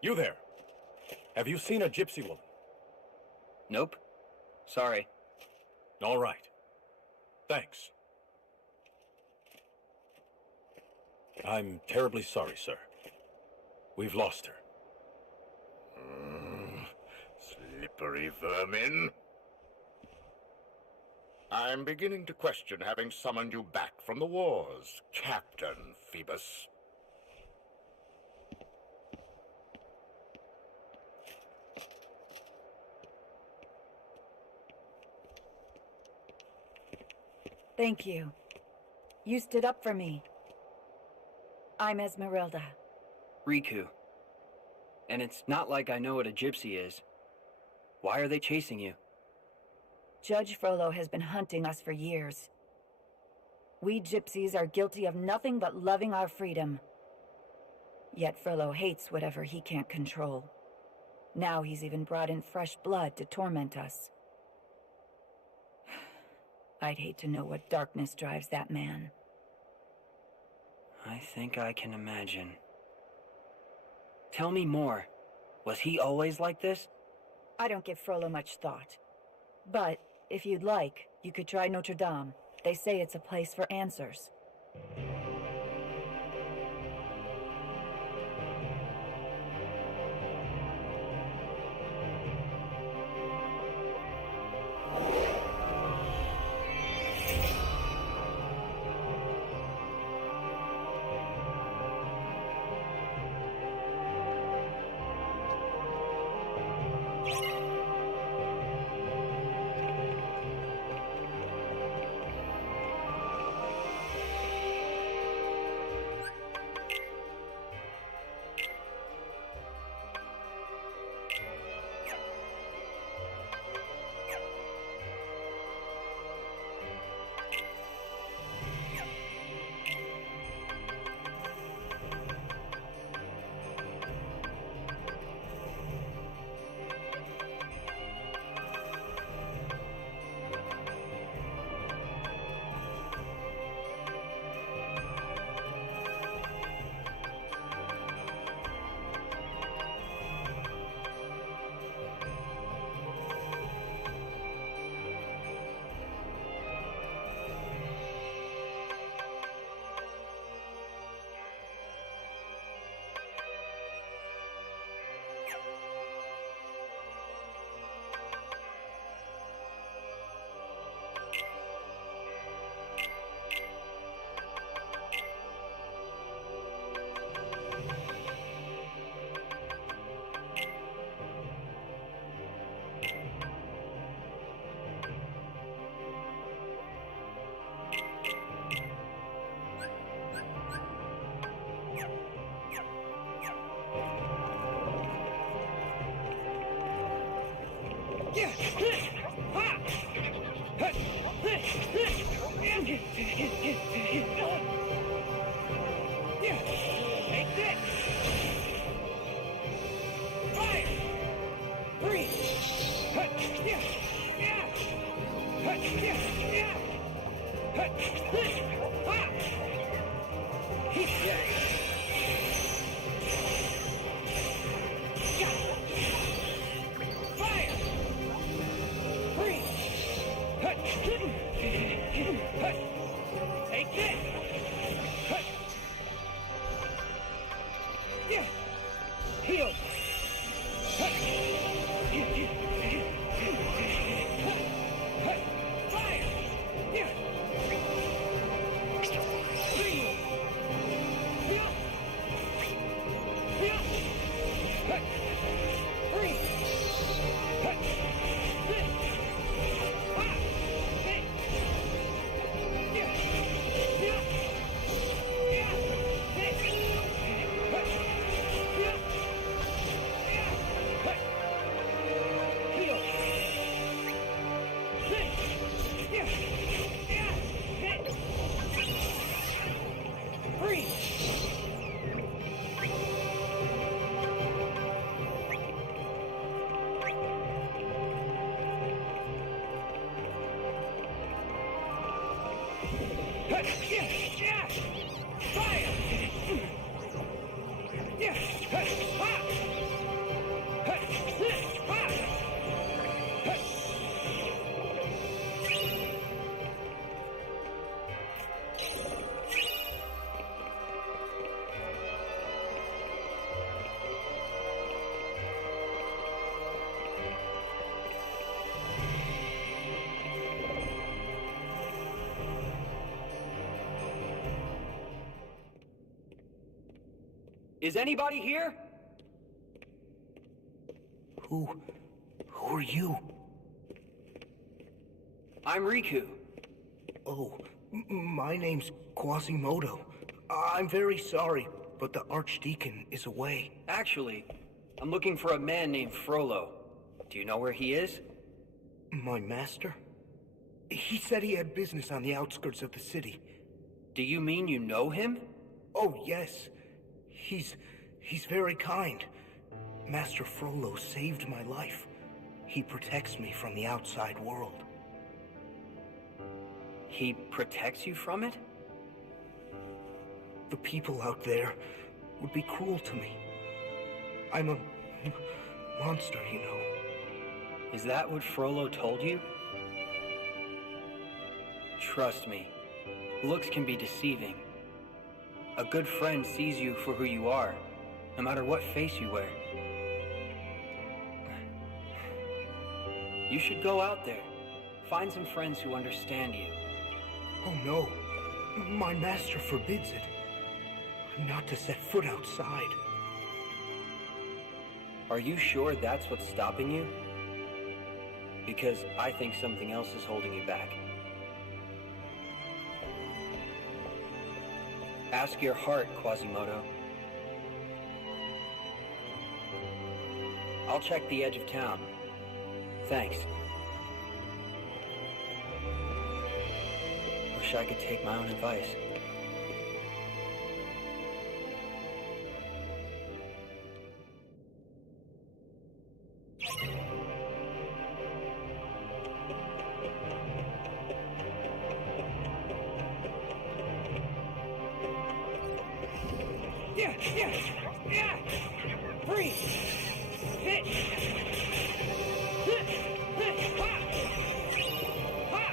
You there! Have you seen a gypsy woman? Nope. Sorry. All right. Thanks. I'm terribly sorry, sir. We've lost her. Slippery vermin. I'm beginning to question having summoned you back from the wars, Captain Phoebus. Thank you. You stood up for me. I'm Esmeralda. Riku. And it's not like I know what a gypsy is. Why are they chasing you? Judge Frollo has been hunting us for years. We gypsies are guilty of nothing but loving our freedom. Yet Frollo hates whatever he can't control. Now he's even brought in fresh blood to torment us. I'd hate to know what darkness drives that man. I think I can imagine. Tell me more. Was he always like this? I don't give Frollo much thought. But, if you'd like, you could try Notre Dame. They say it's a place for answers. Take this! Fire! Breathe! Fire! Breathe! Take this! Heal! Fire! Fire! Is anybody here? Who are you? I'm Riku. Oh, my name's Quasimodo. I'm very sorry, but the Archdeacon is away. Actually, I'm looking for a man named Frollo. Do you know where he is? My master? He said he had business on the outskirts of the city. Do you mean you know him? Oh, yes. He's very kind. Master Frollo saved my life. He protects me from the outside world. He protects you from it? The people out there would be cruel to me. I'm a monster, you know. Is that what Frollo told you? Trust me, looks can be deceiving. A good friend sees you for who you are, no matter what face you wear. You should go out there, find some friends who understand you. Oh no, my master forbids it. I'm not to set foot outside. Are you sure that's what's stopping you? Because I think something else is holding you back. Ask your heart, Quasimodo. I'll check the edge of town. Thanks. Wish I could take my own advice. Yeah. Freeze. Hit. Ha. Ha.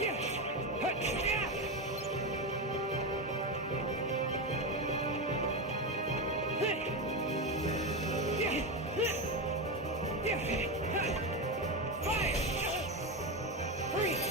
Yeah. Yeah. Fire. Freeze.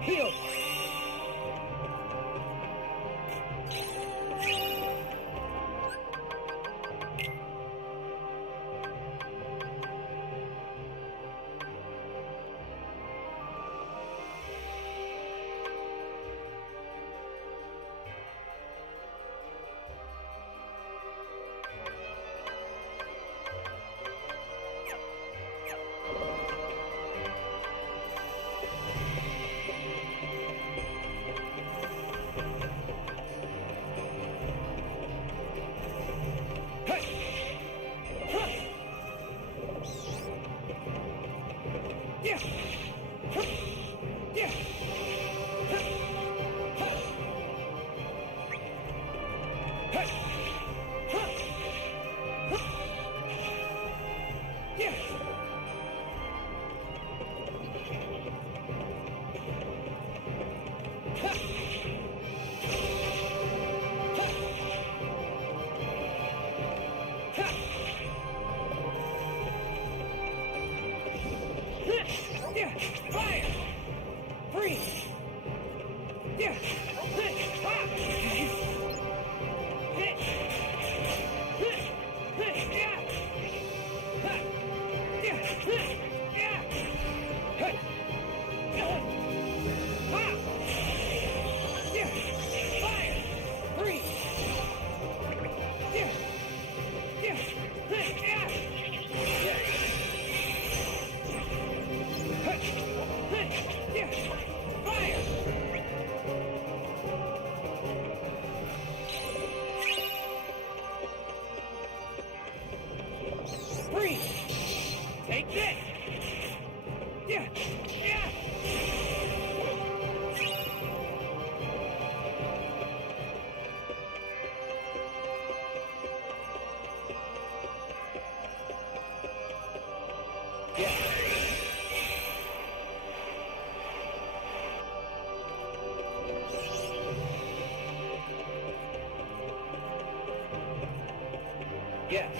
Heal! Fire! Freeze! Yeah! Take this! Yeah! Yeah! Yeah!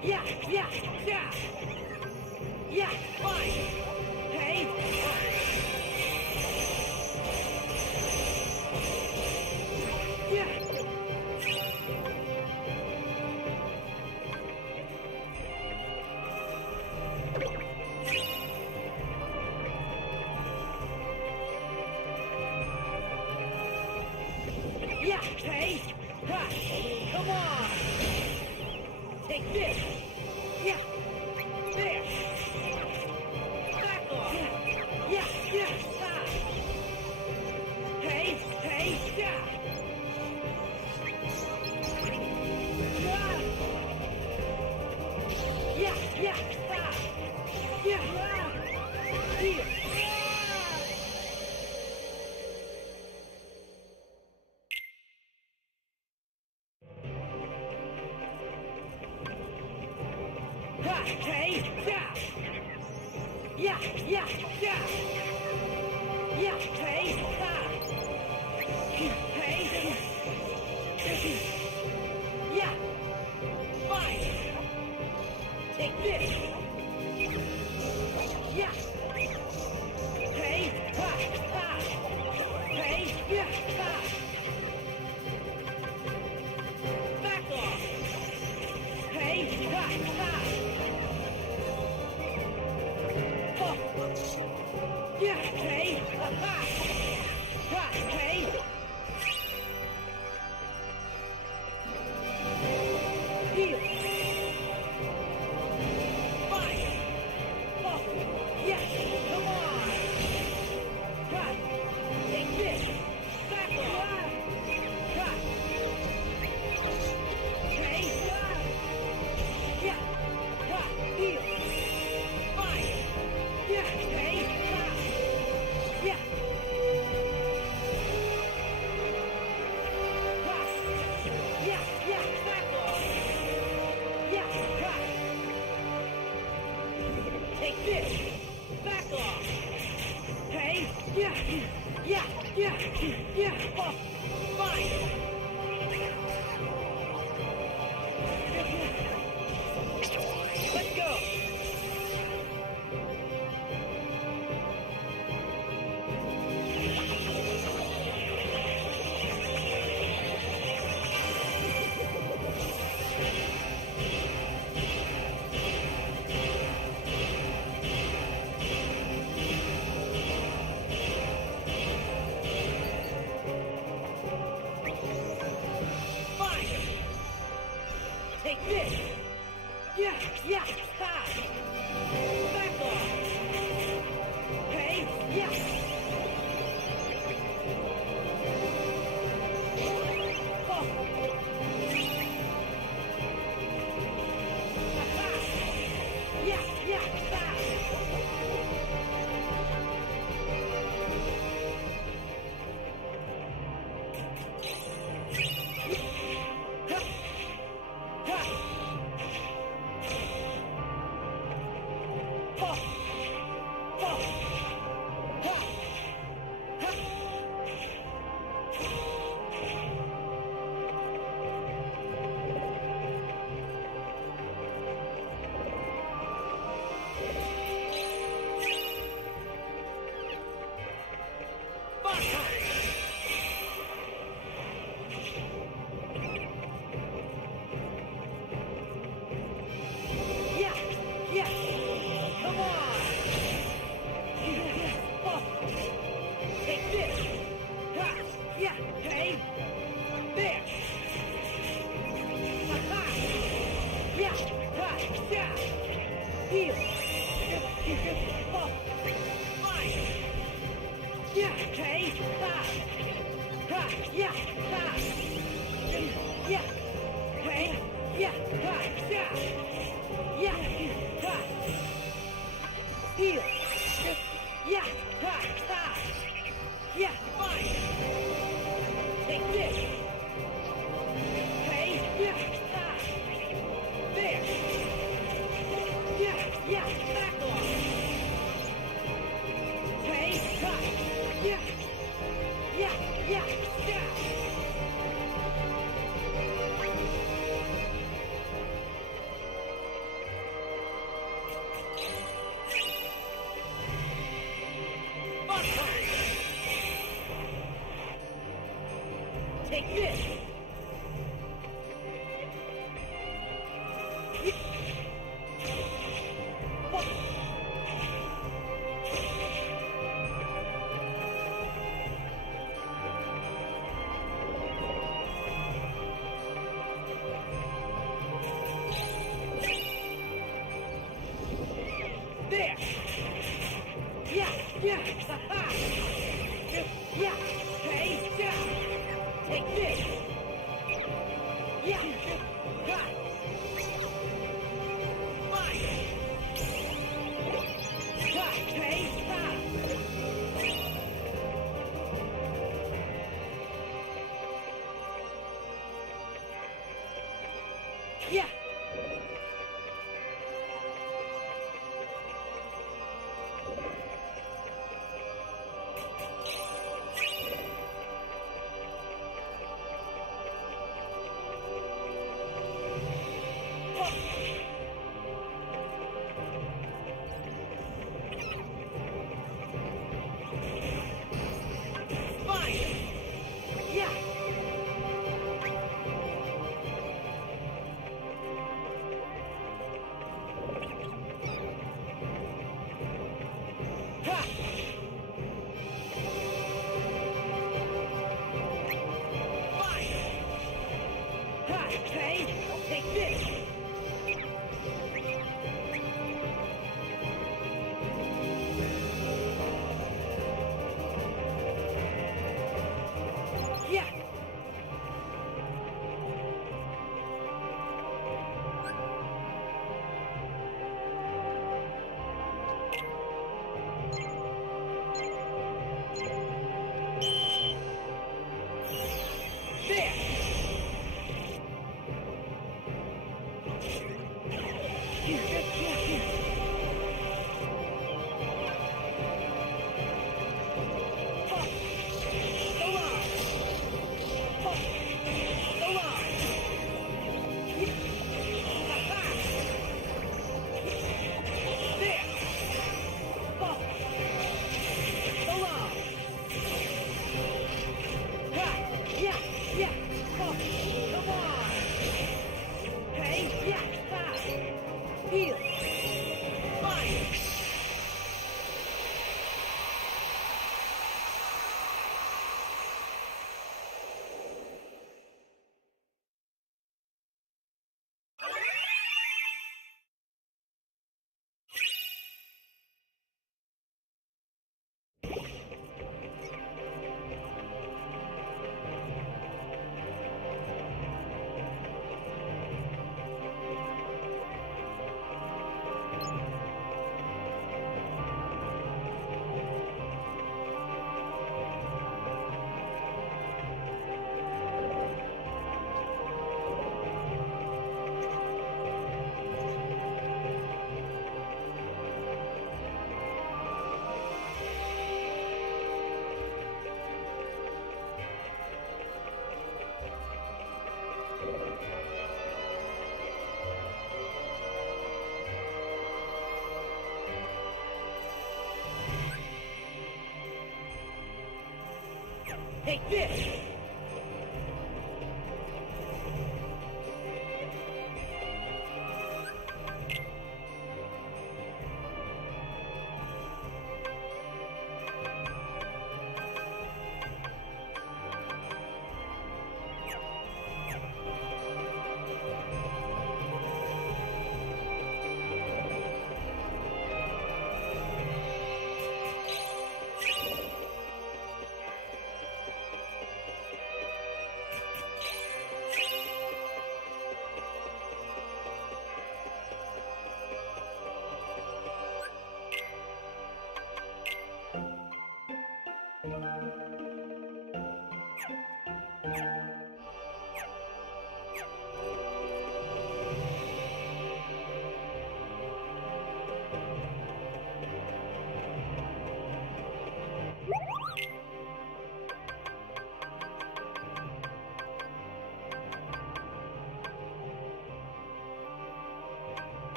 Yeah, yeah, yeah! Yeah, fine! Hey! Yeah! Yeah, hey! Ha! Come on! Take this! Yeah! There! Back off! Yeah! Yeah! Ah! Hey! Hey! Yeah! Ah! Yeah! Yeah! Ah! Yeah! Ah! Here! Ah! Ha! Hey! Yeah! Yeah! Yeah! Yeah! Yeah! Hey! Ha! Hey! Yeah! Fire! Take this! Yeah! Hey! Ha! Ha! Hey! Yeah! Ha! Back off! Hey! Ha! Ha! Oh! Yeah! Hey! Ha! Ha! Ha! Hey! Heal! Fire! Oh! Yes! Come on! Cut! Take this! Back off! Cut! Okay! Yeah! Cut! Heal! Fire! Yeah! Okay! Yeah! Cut! Yeah! Yeah! Back off! Yeah! Cut! Take this! Back off! Hey! Yeah! Yeah! Yeah! Yeah! Oh! Fire! Let's go! Fire! Take this! Yeah! Yeah! Ha! Back off! Hey! Yeah! Oh! Ha-ha! Yeah! Yeah! Ha! Ha! Ha! Oh! Oh! Ha! Ha! Fire! Yeah! Yeah! Come on! Oh! Take this! Ha! Yeah! Hey! There! Ha-ha! Yeah! Ha! Yeah! Heal! Oh! Fire! Yeah! Hey! Ha! Ha! Yeah! Ha! Yeah! Hey! Yeah! Ha! Yeah! Yeah! Ha! Heal! Yeah! Ha! Ha! Yeah! Fire! Take this! Hey! Yeah! Ha! There! Yeah! Yeah! Back off! Hey! Ha! Yeah! Yeah! Yeah! Yeah! Take this! There! Yeah! Yeah! Ha-ha! Yeah! Hey! Yeah! Take this! Yeah! Ha! Fire! Ha! Hey! Ha! Yeah! Okay, take this! Yeah! There! Heal! Fire! Take this!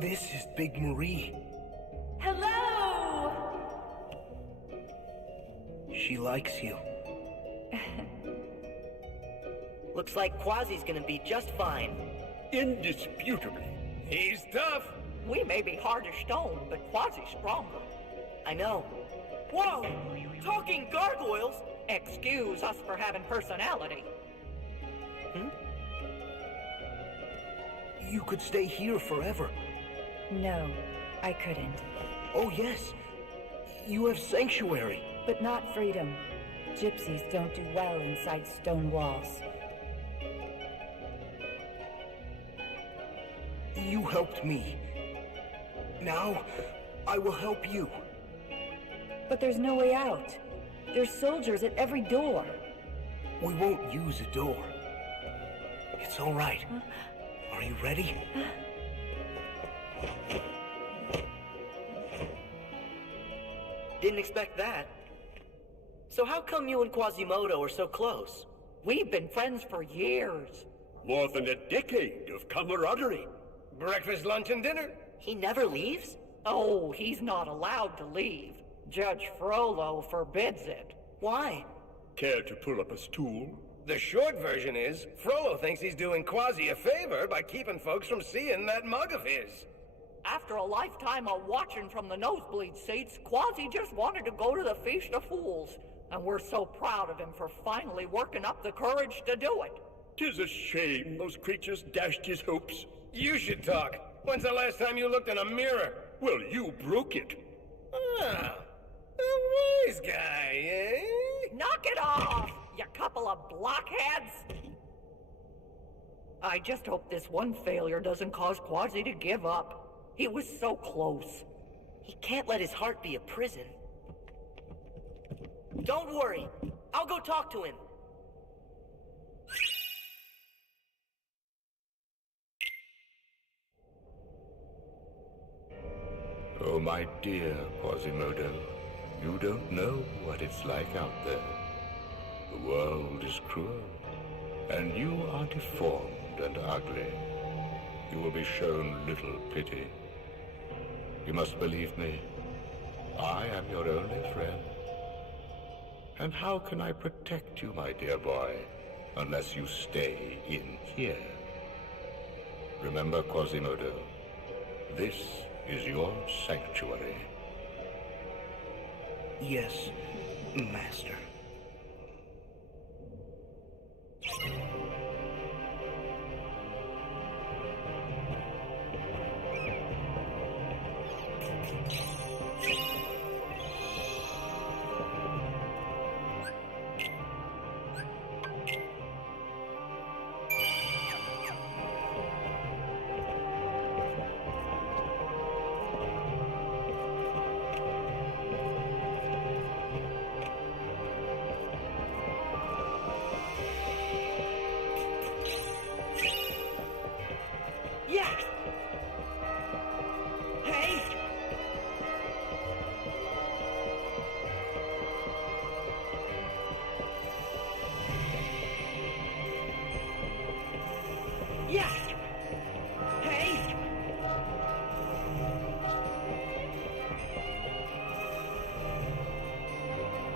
This is Big Marie. Hello! She likes you. Looks like Quasi's gonna be just fine. Indisputably. He's tough. We may be hard as stone, but Quasi's stronger. I know. Whoa! Talking gargoyles? Excuse us for having personality. You could stay here forever. No, I couldn't. Oh, yes. You have sanctuary. But not freedom. Gypsies don't do well inside stone walls. You helped me. Now, I will help you. But there's no way out. There's soldiers at every door. We won't use a door. It's all right. Are you ready? Didn't expect that. So how come you and Quasimodo are so close? We've been friends for years. More than a decade of camaraderie. Breakfast, lunch, and dinner. He never leaves? Oh, he's not allowed to leave. Judge Frollo forbids it. Why? Care to pull up a stool? The short version is, Frollo thinks he's doing Quasi a favor by keeping folks from seeing that mug of his. After a lifetime of watching from the nosebleed seats, Quasi just wanted to go to the Feast of Fools. And we're so proud of him for finally working up the courage to do it. 'Tis a shame those creatures dashed his hopes. You should talk. When's the last time you looked in a mirror? Well, you broke it. Ah, a wise guy, eh? Knock it off, you couple of blockheads! I just hope this one failure doesn't cause Quasi to give up. He was so close. He can't let his heart be a prison. Don't worry. I'll go talk to him. Oh, my dear Quasimodo, you don't know what it's like out there. The world is cruel, and you are deformed and ugly. You will be shown little pity. You must believe me. I am your only friend. And how can I protect you, my dear boy, unless you stay in here? Remember, Quasimodo, this is your sanctuary. Yes, Master. Yeah! Hey! Yeah! Hey!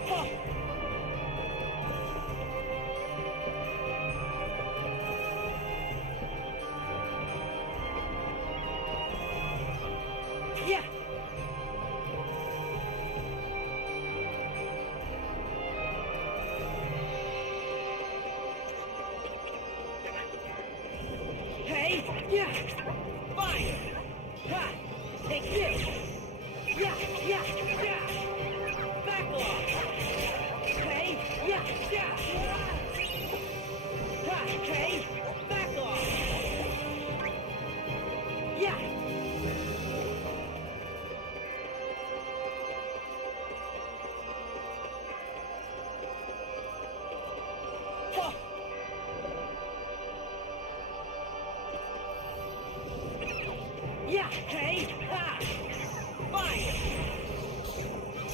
Oh! Yeah! Hey! Yeah! Fine! Ha! Take this! Yeah! Yeah! Yeah! Back off! Hey! Yeah! Yeah! Ha! Hey! Back off! Yeah! Oh! Yeah, hey, ha! Fine!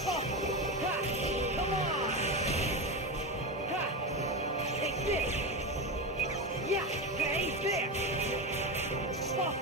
Oh, ha! Come on! Ha! Take this! Yeah, hey, there! Oh!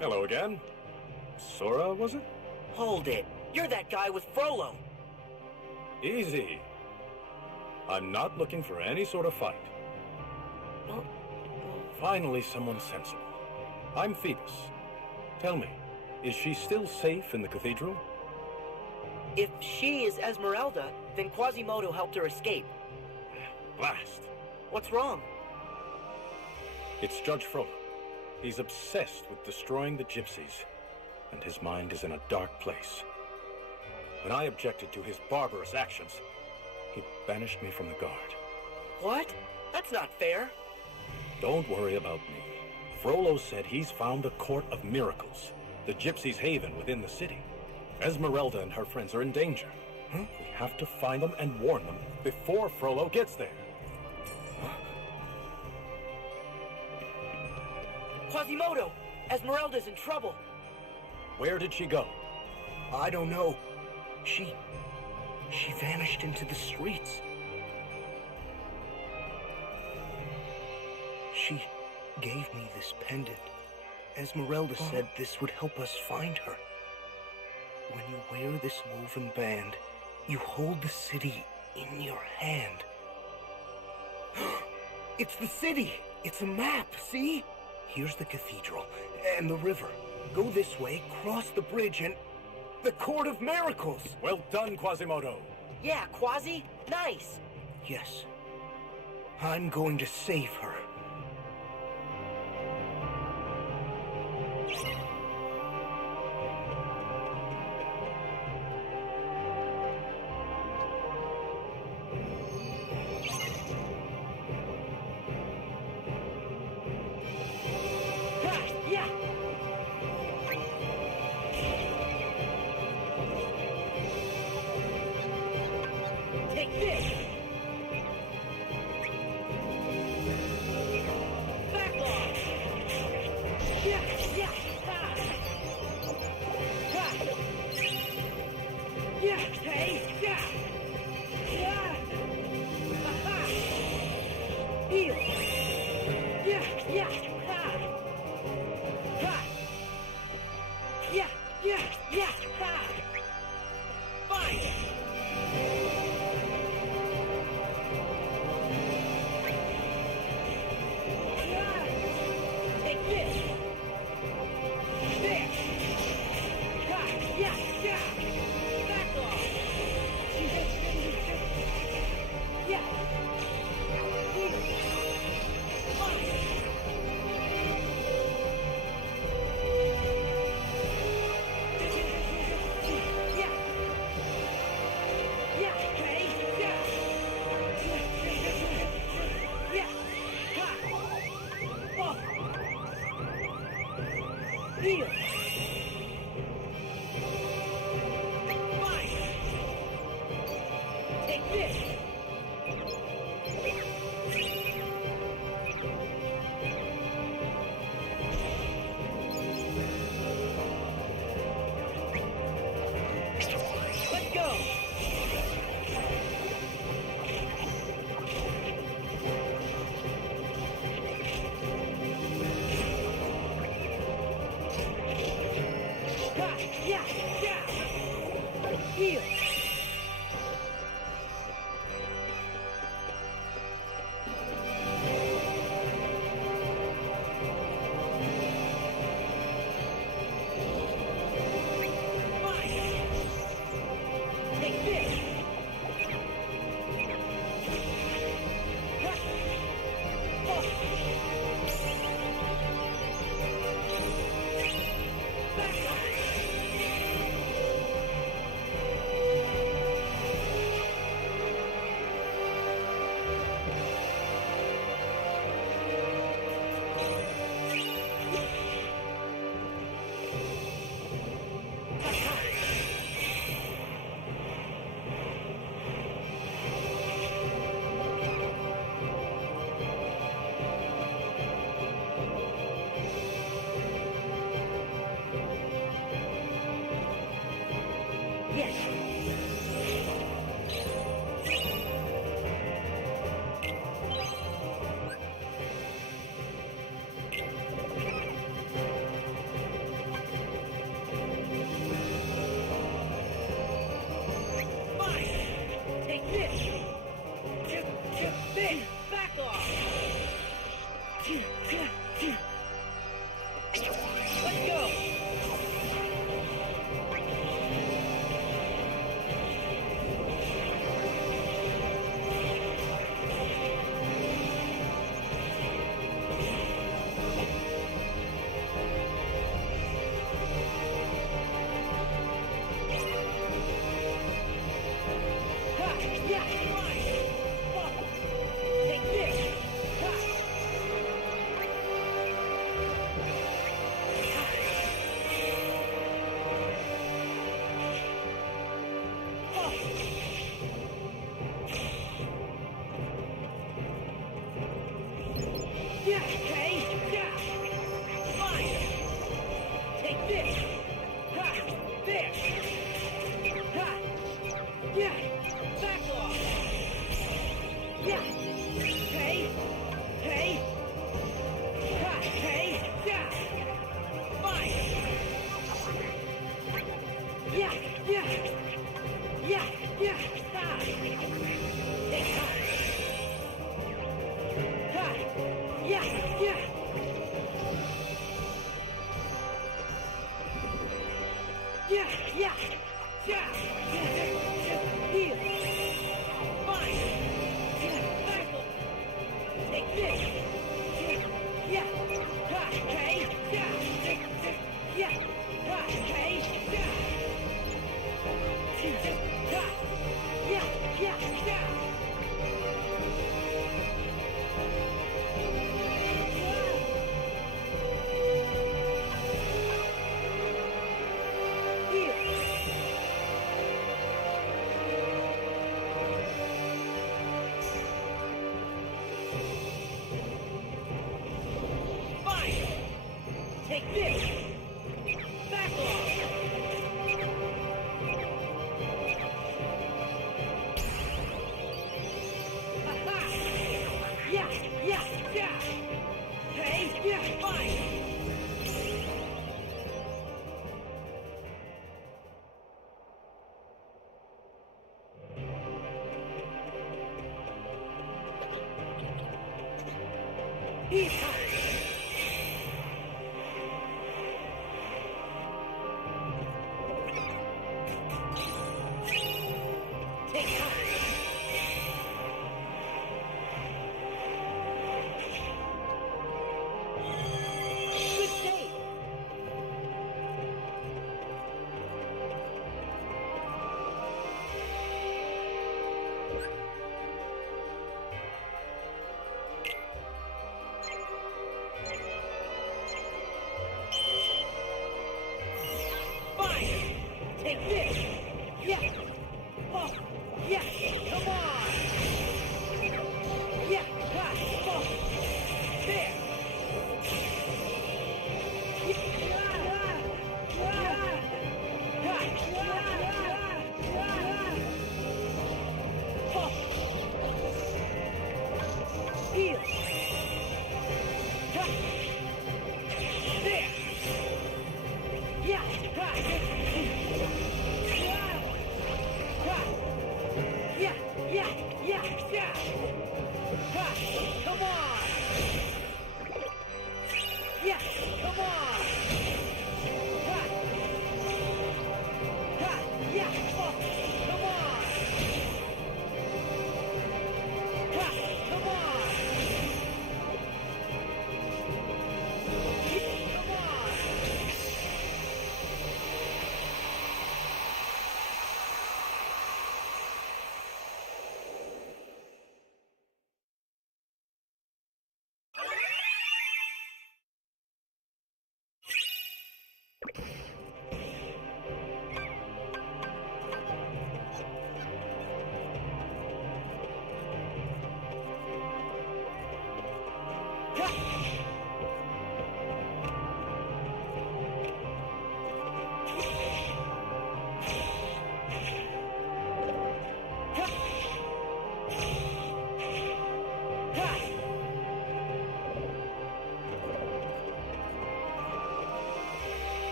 Hello again. Sora, was it? Hold it. You're that guy with Frollo. Easy. I'm not looking for any sort of fight. Well, Finally, someone sensible. I'm Phoebus. Tell me, is she still safe in the cathedral? if she is Esmeralda, then Quasimodo helped her escape. Blast. What's wrong? It's Judge Frollo. He's obsessed with destroying the gypsies, and his mind is in a dark place. When I objected to his barbarous actions, he banished me from the guard. What? That's not fair. Don't worry about me. Frollo said he's found the Court of Miracles, the gypsies' haven within the city. Esmeralda and her friends are in danger. We have to find them and warn them before Frollo gets there. Quasimodo! Esmeralda's in trouble. Where did she go? I don't know. She vanished into the streets. She gave me this pendant. Esmeralda said this would help us find her. When you wear this woven band, you hold the city in your hand. It's the city! It's a map, see? Here's the cathedral and the river. Go this way, cross the bridge, and the Court of Miracles! Well done, Quasimodo. Yeah, Quasi. Nice. Yes. I'm going to save her.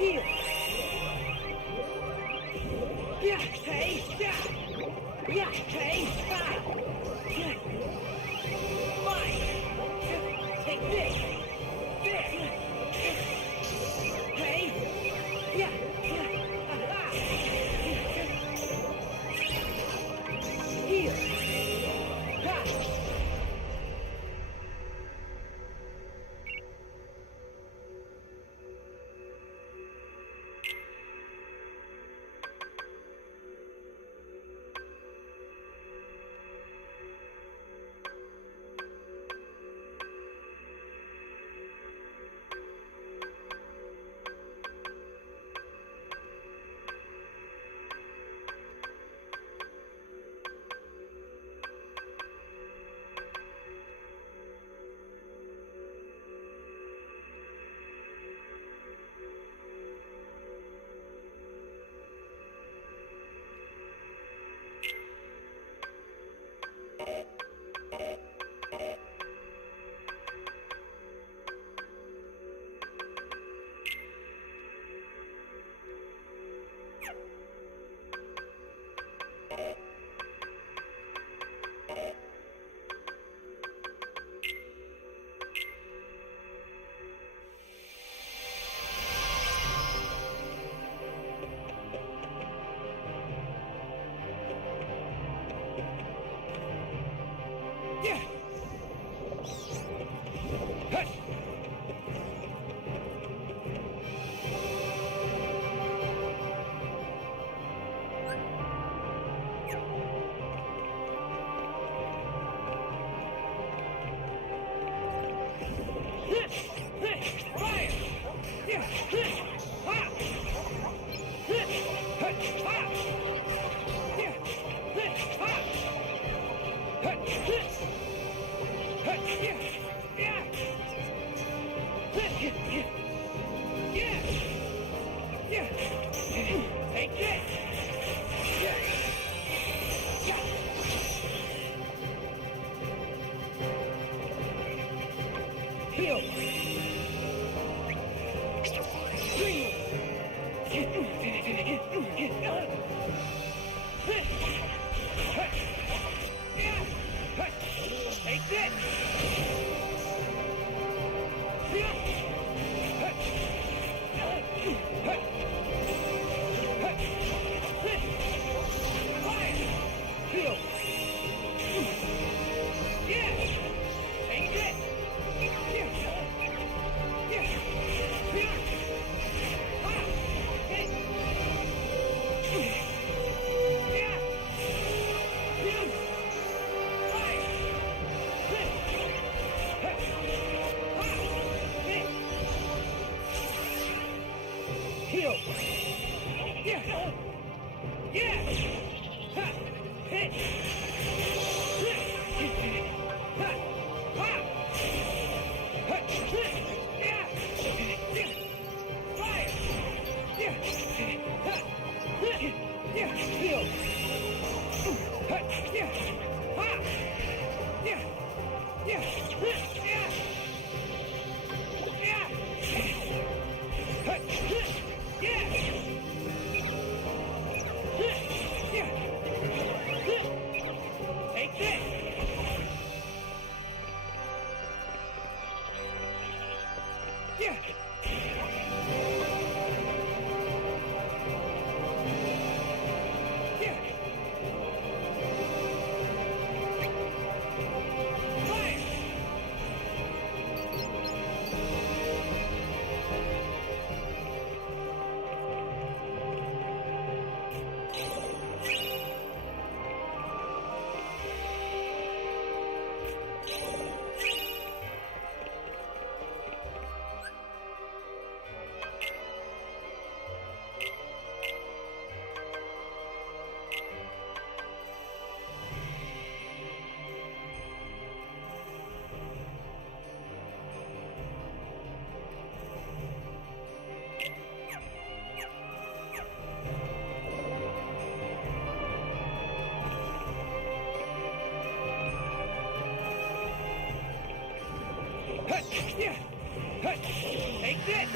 Heal! Yeah, hey, yeah! Yeah, hey, ah! Yeah. Fine! Take this! This! Hey! Yeah! Yeah! Aha! Heal! Ha! Take this! Heal! Take this! Heal! Yeah! Take this! Heal! Yeah! Yeah! Ha! Hit! Ha! Ha! Ha! Yeah! Fire! Yeah! Ha! Yeah! Heal! Ha! Yeah! Ha! Yeah! Yeah! Yeah! Yeah! Ha! Yeah! Take this! Yeah! Yeah! Fire! Yeah! Take this!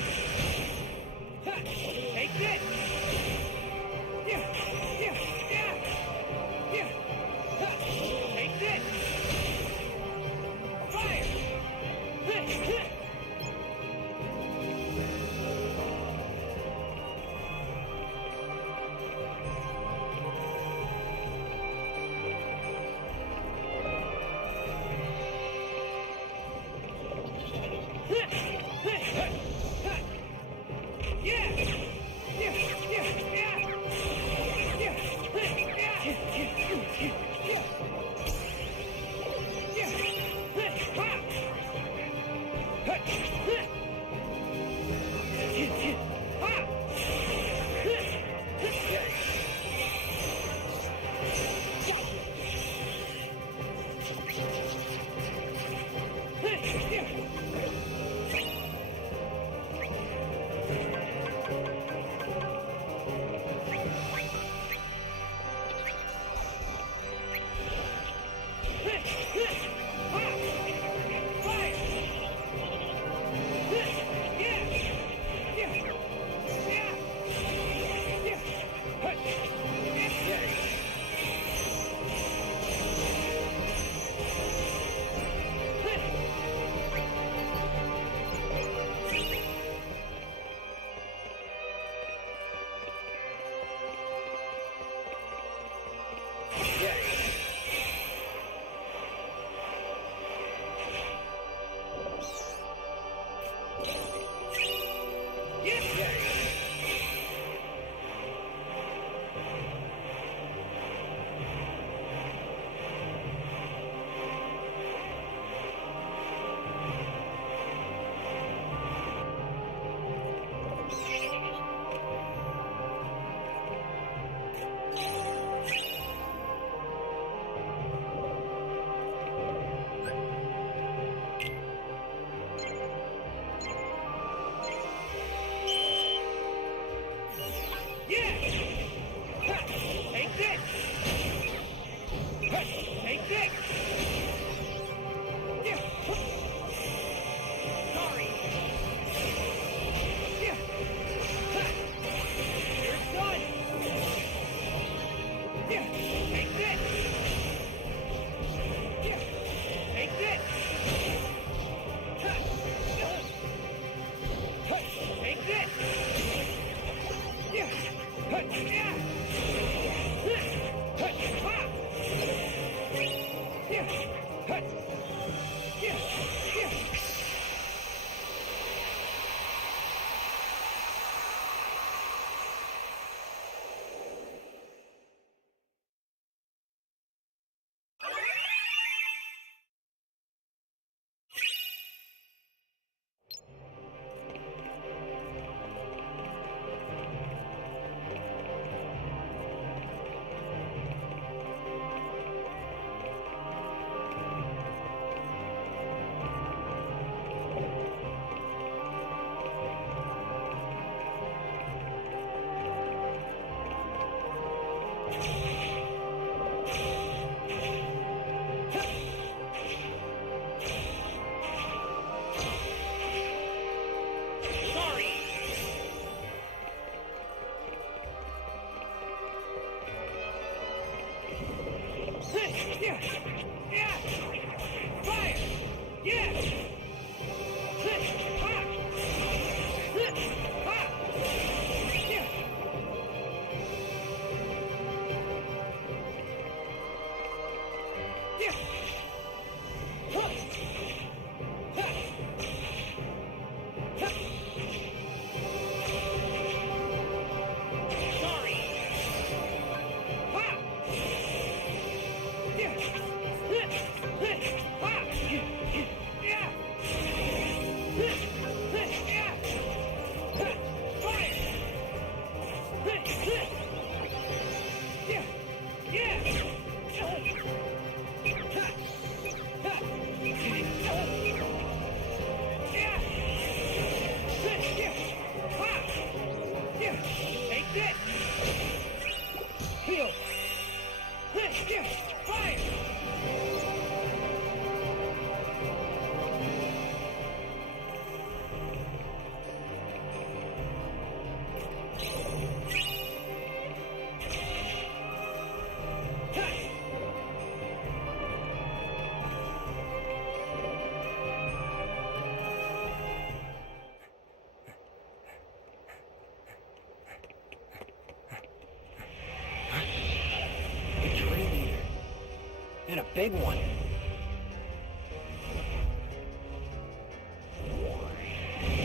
And a big one.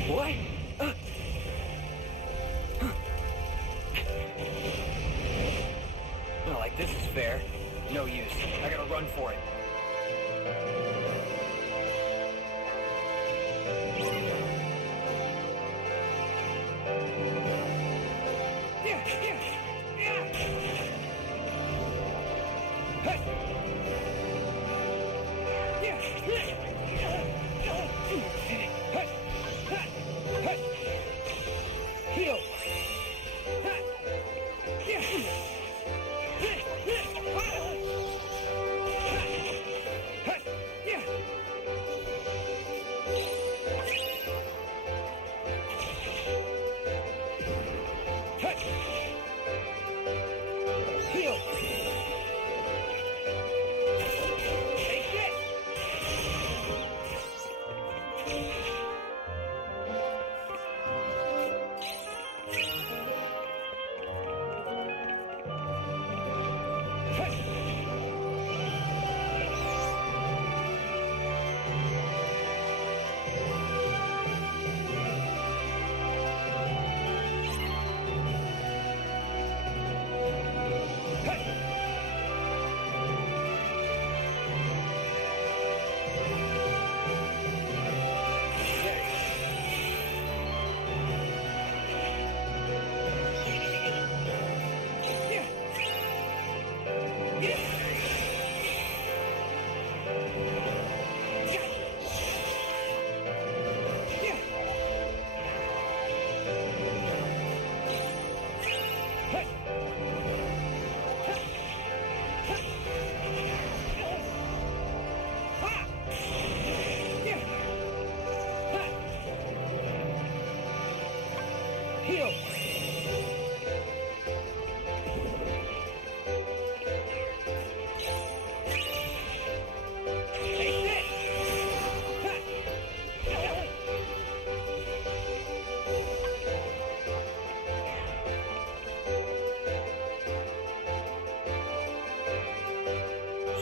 What? This is fair. No use. I gotta run for it.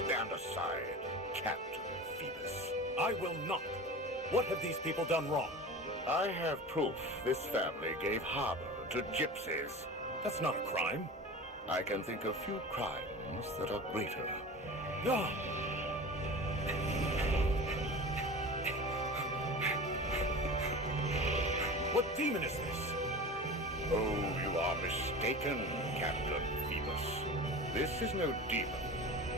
Stand aside, Captain Phoebus. I will not. What have these people done wrong? I have proof this family gave harbor to gypsies. That's not a crime. I can think of few crimes that are greater. No. What demon is this? Oh, you are mistaken, Captain Phoebus. This is no demon.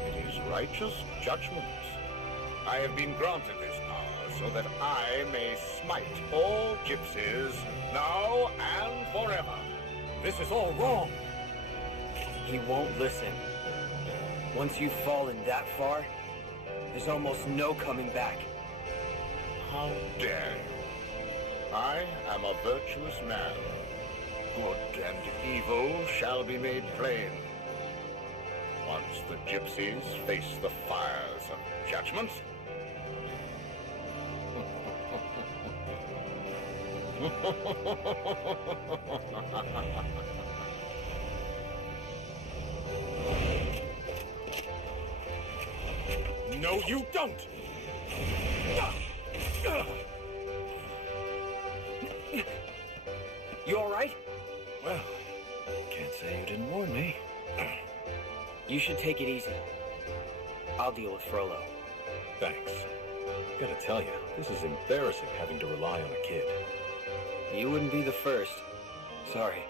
It is righteous judgment. I have been granted this power so that I may smite all gypsies now and forever. This is all wrong. He won't listen. Once you've fallen that far, there's almost no coming back. How dare you? I am a virtuous man. Good and evil shall be made plain. Once the gypsies face the fires of judgment, No, you don't! You all right? Well, can't say you didn't warn me. You should take it easy. I'll deal with Frollo. Thanks. Gotta tell you, this is embarrassing having to rely on a kid. You wouldn't be the first. Sorry.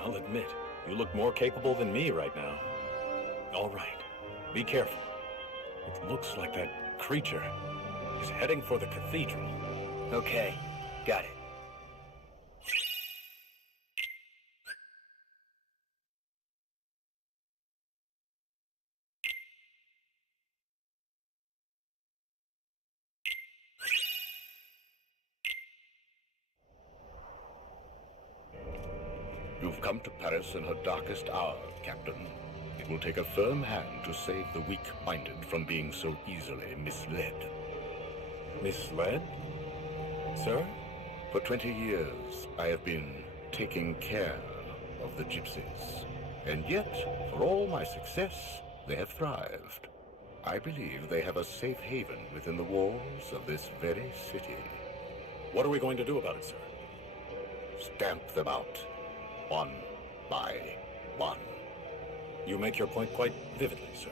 I'll admit, you look more capable than me right now. All right, be careful. It looks like that creature is heading for the cathedral. Okay, got it. you've come to Paris in her darkest hour, Captain. It will take a firm hand to save the weak-minded from being so easily misled. Misled? Sir? For 20 years, I have been taking care of the gypsies. And yet, for all my success, they have thrived. I believe they have a safe haven within the walls of this very city. What are we going to do about it, sir? Stamp them out, one by one. You make your point quite vividly, sir.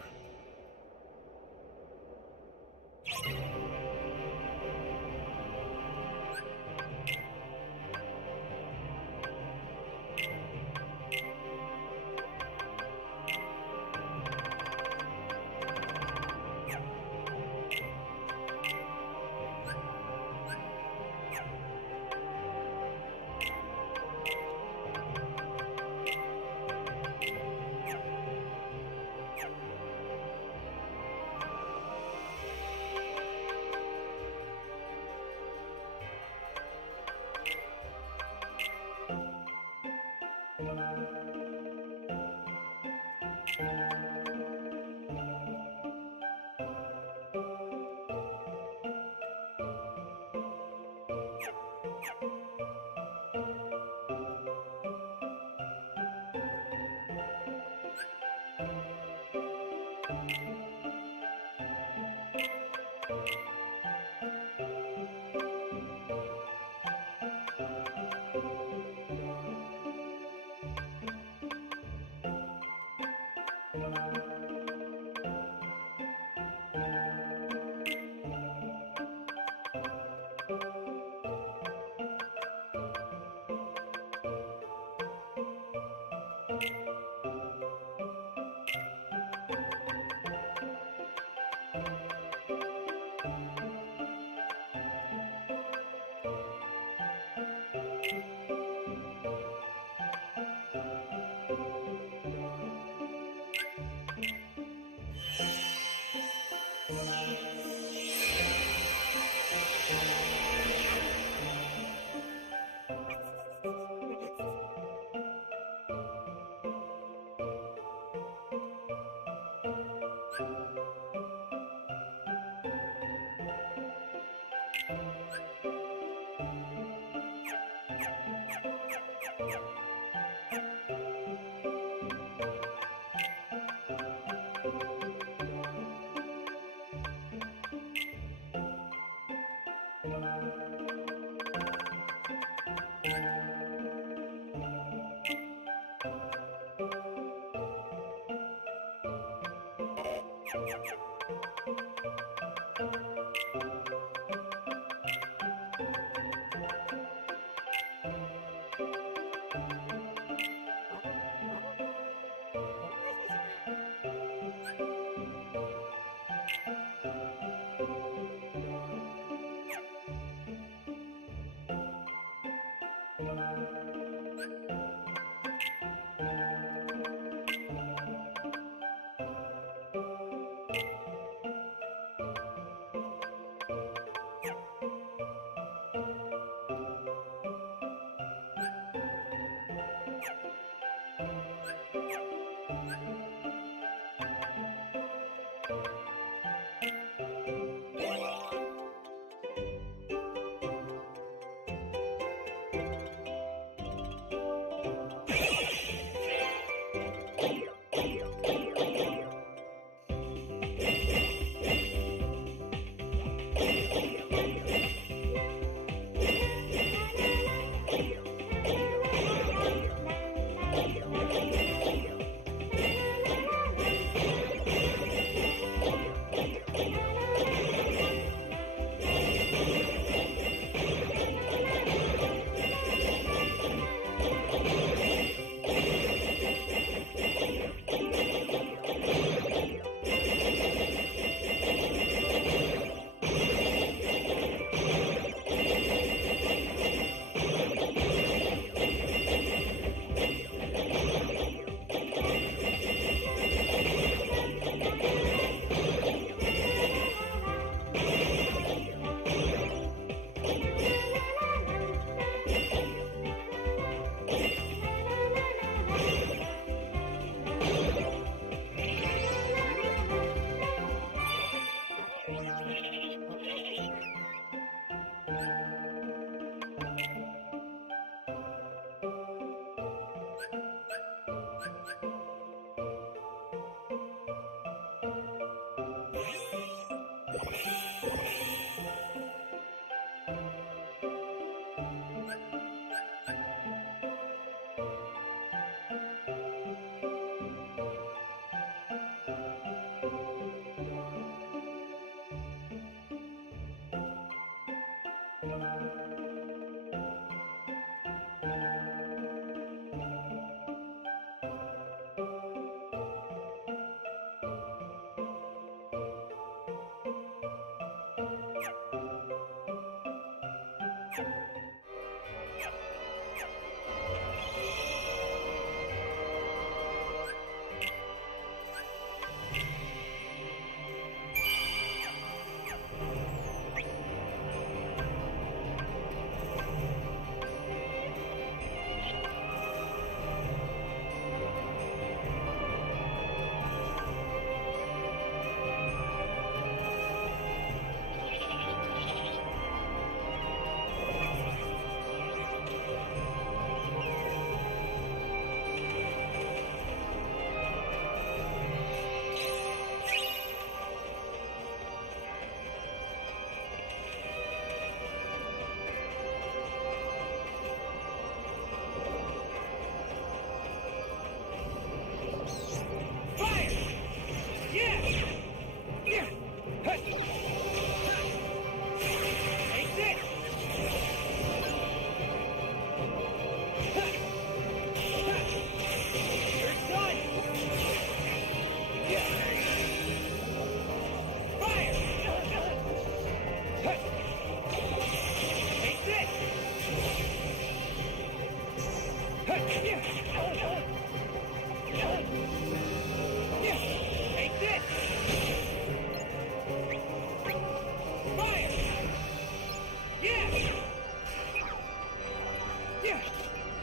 Take this! Fire! Yeah! Yeah! Yeah!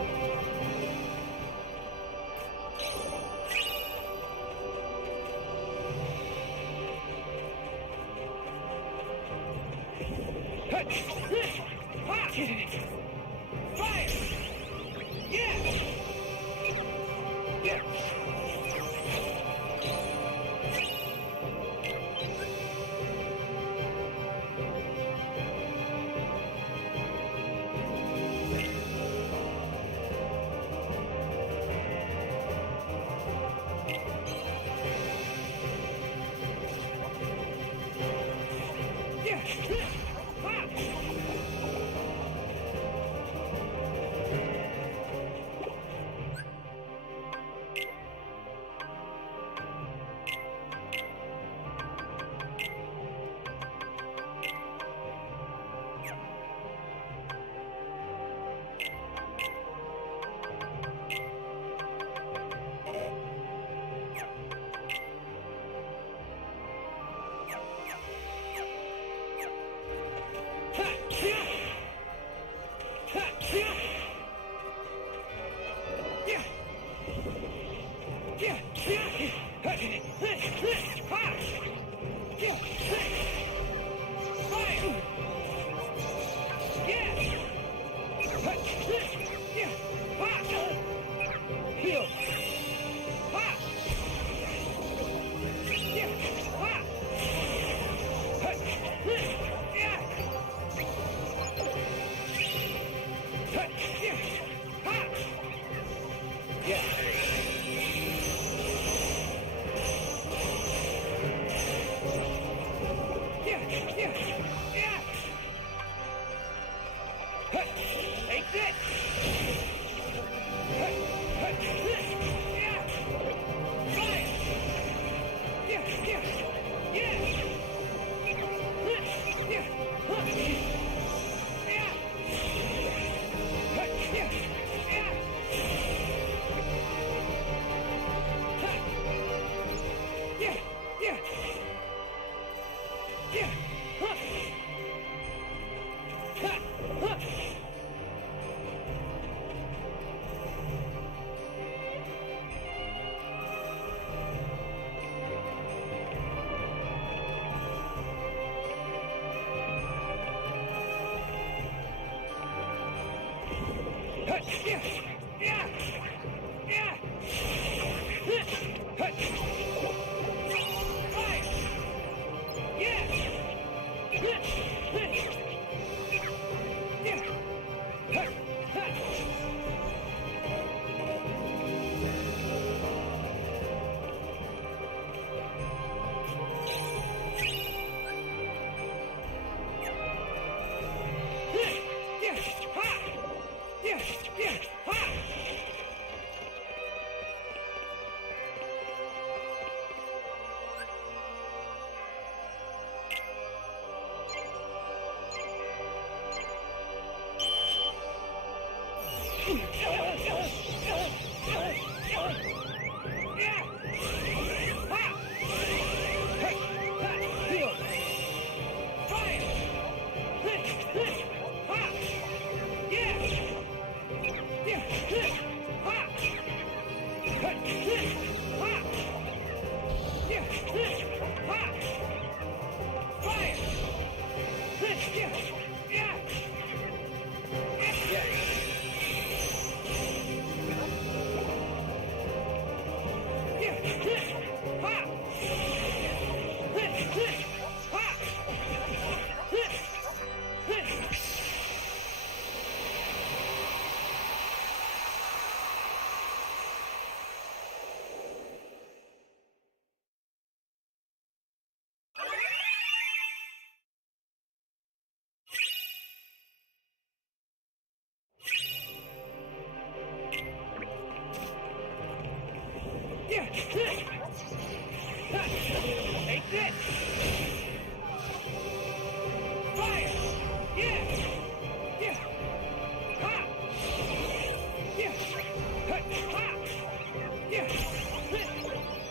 Yeah! Ha! Ha! Fire! Yeah! Yeah! Yeah! Ha! Take this! Fire! Yeah! Yeah! Yeah! Yeah! Take this! Fire! Yeah! Yeah! Ha! Yeah! Ha! Ha! Yeah! Yeah! Ha!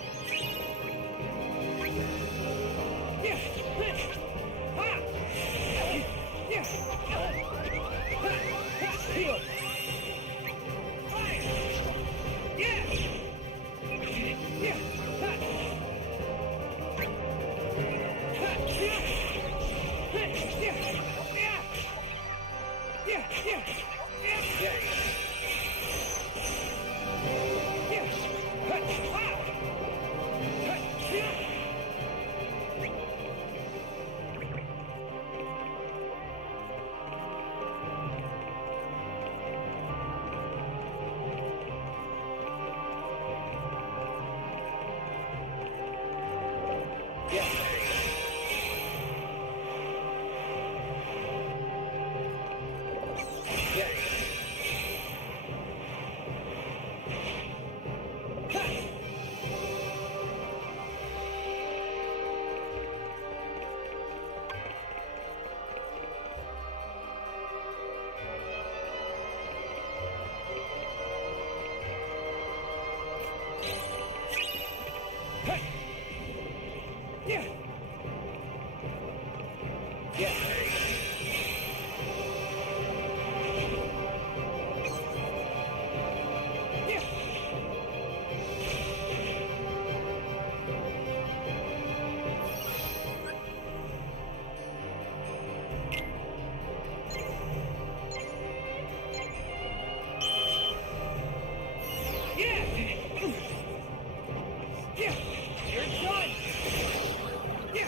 Yeah!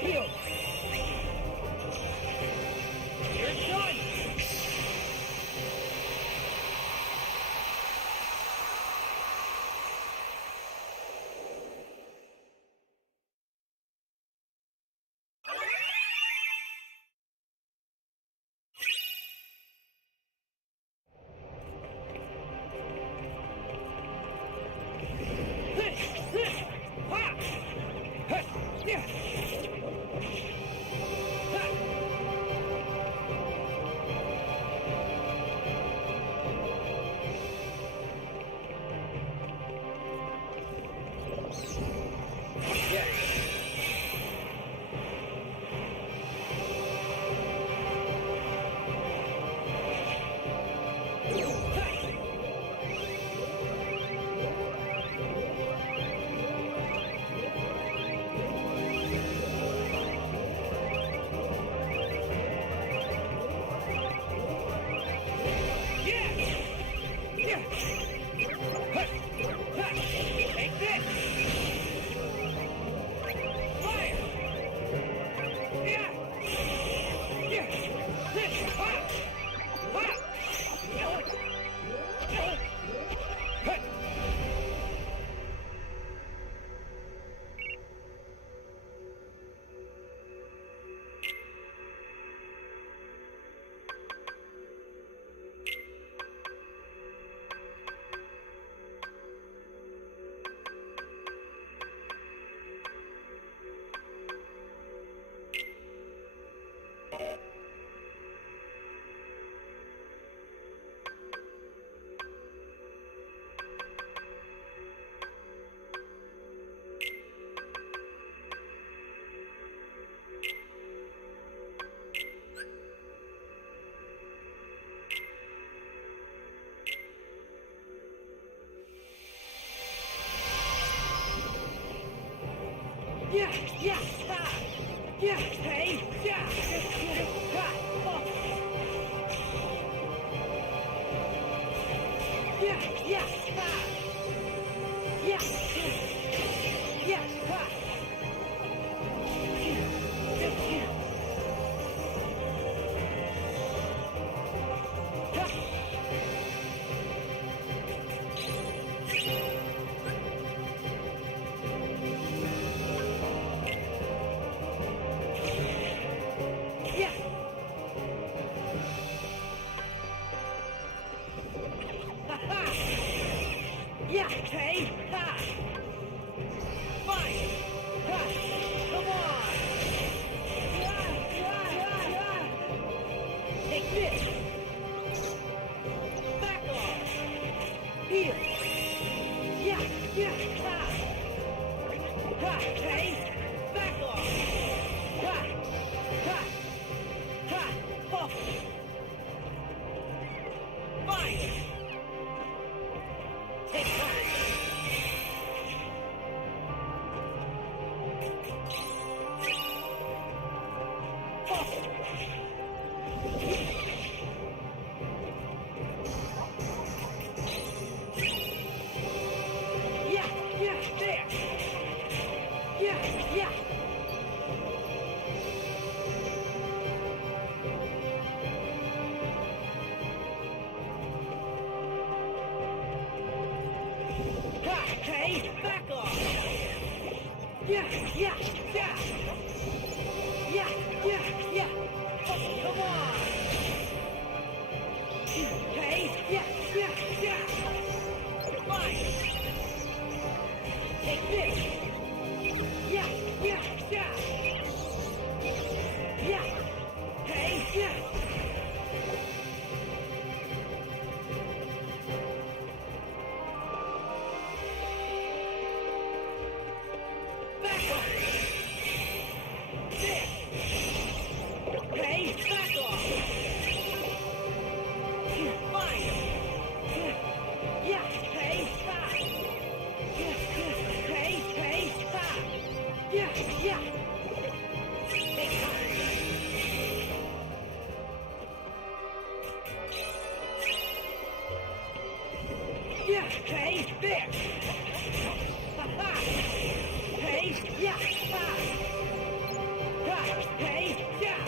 Heal! Fire! Yeah! Yeah! Ha! Ha! Hey! Back off! Ha! Ha! Ha! Oh! Fire! Take fire! Yeah, yeah, there! Yeah, yeah! Ha! Hey! Back off! Yeah, yeah, yeah! Yeah, yeah, yeah! Oh, come on! Hey! Yeah, yeah, yeah! Fire! Take this! Yeah, yeah, yeah! Yeah! Hey! Yeah! Back off! There! Hey! Back off! Fire! Yeah! Hey! Ha! Yeah! Hey! Hey! Ha! Yeah! Yeah! Take time! Yeah! Hey! There! Ha-ha! Hey! Yeah! Ha! Ha! Hey! Yeah!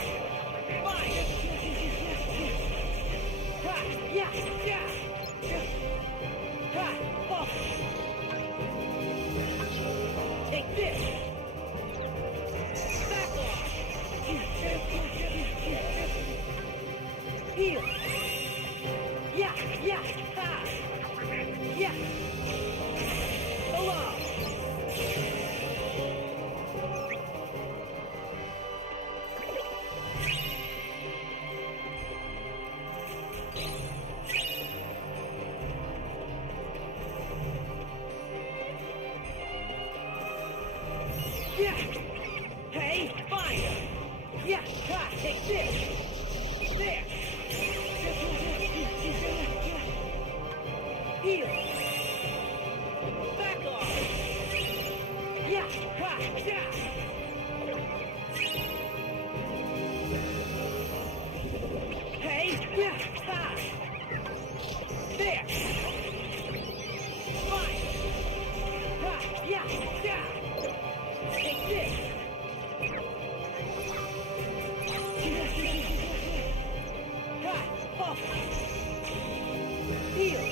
Fire! Ha! Yeah! Yeah! Ha! Oh! Take this! Back off! Heal! Yeah! Yeah! Ha! Yeah! Along! Yeah! Hey! Fire! Yeah! Ha! Take this! There! Heal! Back off! Yeah! Ha! Yeah! Hey! Yeah! Ha! There! Fire! Ha! Yeah! Yeah! Take this! Ha! Oh! Heal!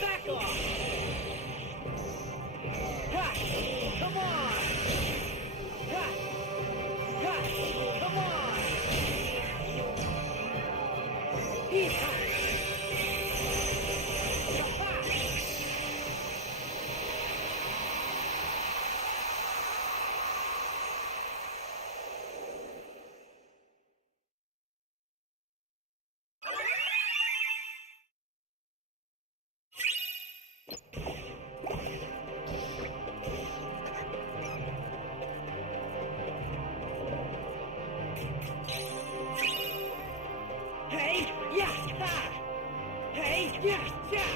Back off! Ha! Come on! Ha! Ha! Come on! Yeehaw! Ha! Hey, yeah, ha! Hey, yeah, yeah!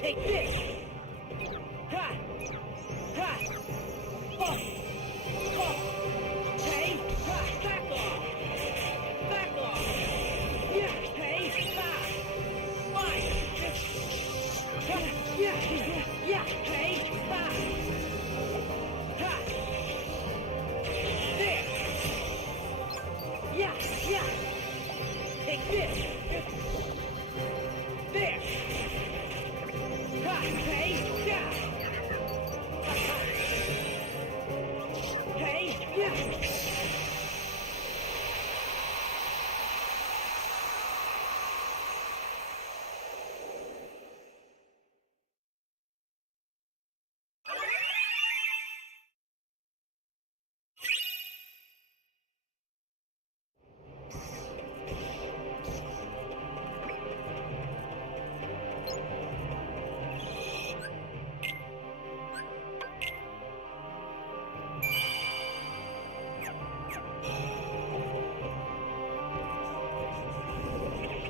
Take this! Ha! Ha! Oh! Oh! Hey! Ha! Back off! Back off! Yeah! Hey! Ha! Fine! Ha! Yeah! Yeah! Hey! Ha! Ha! There! Yeah! Yeah! Take this! There! Ha! Hey! Yeah! Hey! Yeah!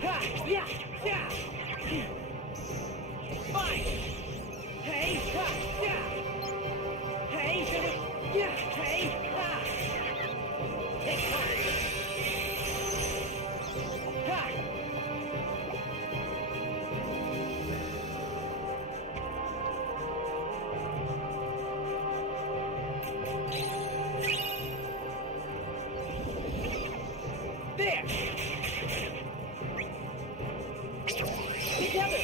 Ha! Yeah! Yeah! Fine! Hey! Ha! Yeah! Hey! Yeah! Hey! Ha! Take time! Ha! There! Together!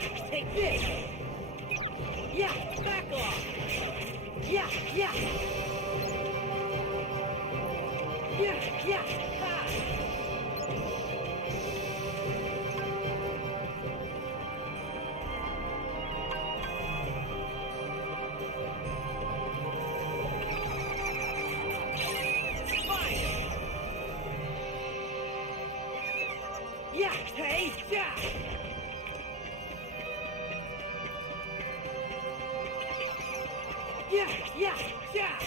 Yeah, take this! Yeah, back off! Yeah, yeah! Yeah, yeah! Ha! Yeah, hey, yeah! Yeah, yeah, yeah!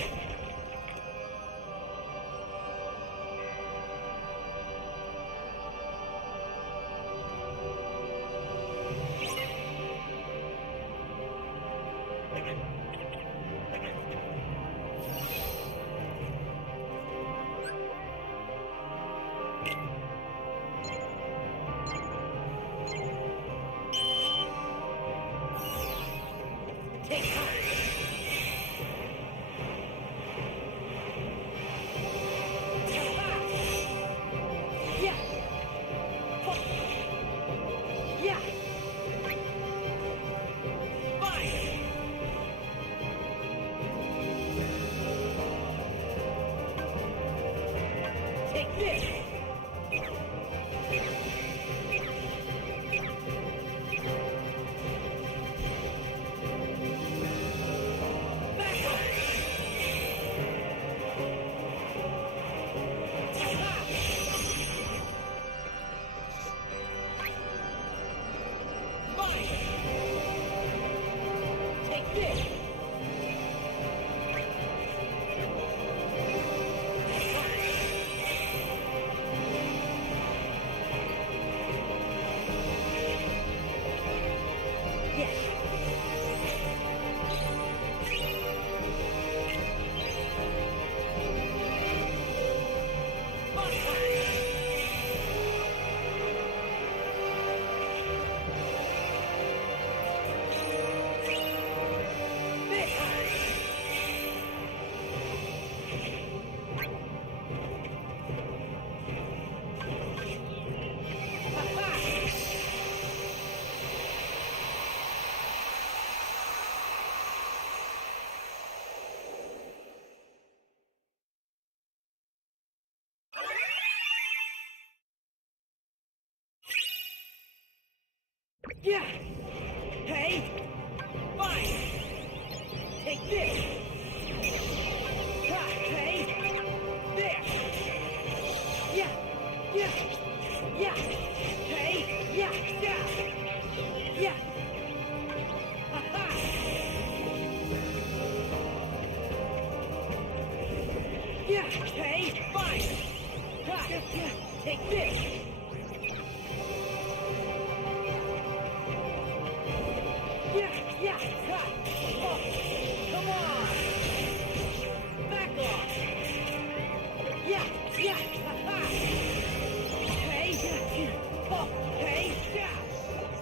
Take time! Yeah! Yeah! Fire! Take this! Back off! Fire! Take this! Yeah! Hey! Fine! Take this! Ha! Hey! There! Yeah! Yeah! Yeah! Hey! Yeah! Yeah! Yeah! Ha-ha! Yeah! Hey! Fine! Ha! Yeah! Take this! Yeah, yeah, ha! Oh, come on! Back off! Yeah, yeah, ha-ha! Hey, yeah, yeah. Oh, hey, yeah!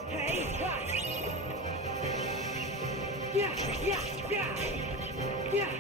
Hey, ha! Yeah, yeah, yeah! Yeah!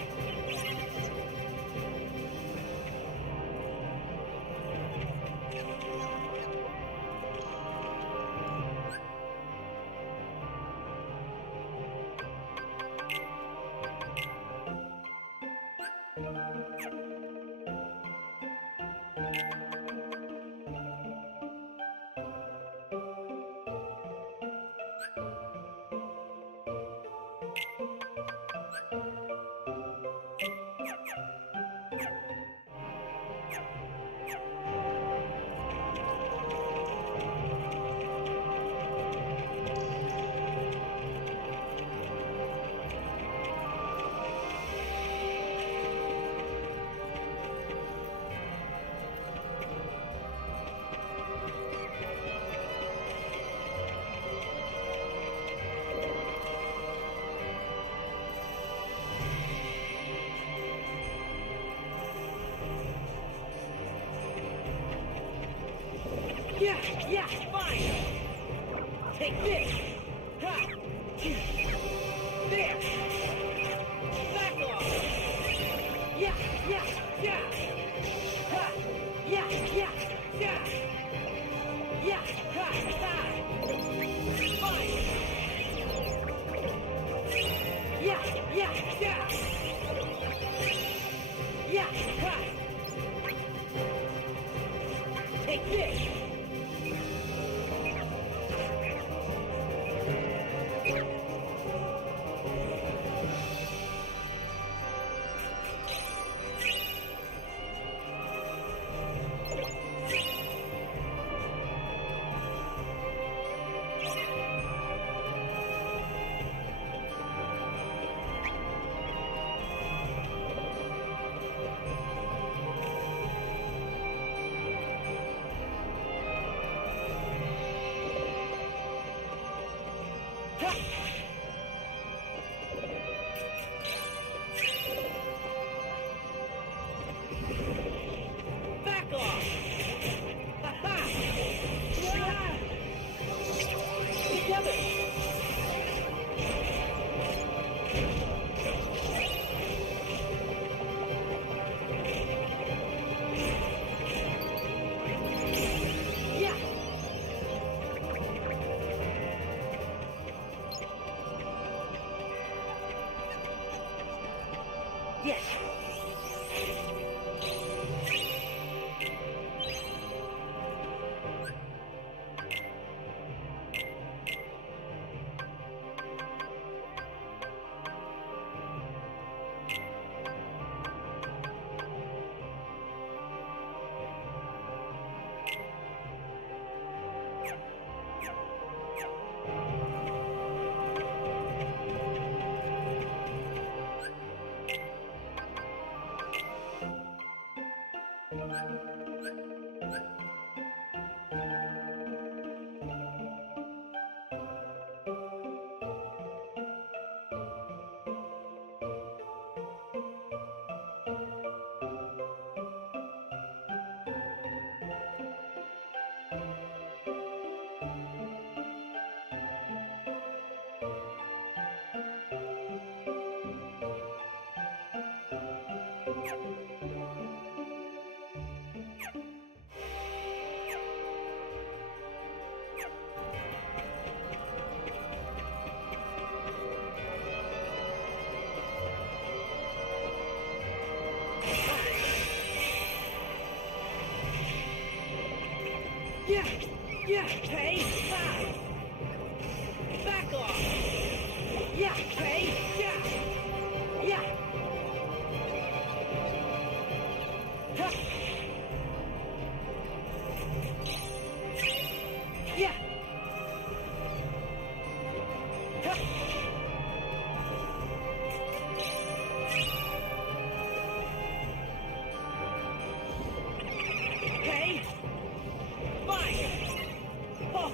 Yeah, yeah, fine. Take this. Ha. There. Back off. Yeah, yeah, yeah. Ha. Yeah, yeah, yeah. Yeah, ha, ha. Fine. Yeah! Yeah! Ha! Take this! Back off! Ha-ha! Yeah! Together! Yeah! Yes! Yeah! Yeah! Hey! Ha! Back off! Yeah! Hey! Yeah! Yeah! Ha! Yeah! Ha! Hey! Fire! Oh,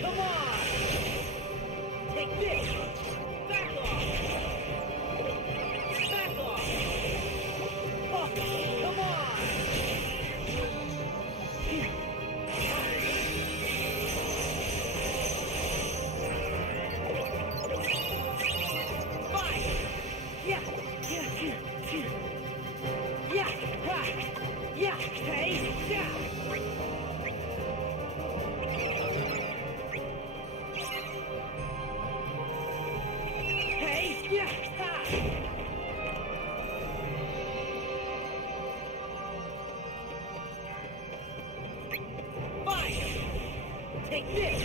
come on! Take this! Back off! Back off! Oh, come on! Fire! Yeah! Yeah! Yeah! Yeah! Yeah! Ha! Yeah! Hey! Yeah! Hey! Yeah! Ha! Fire! Take this!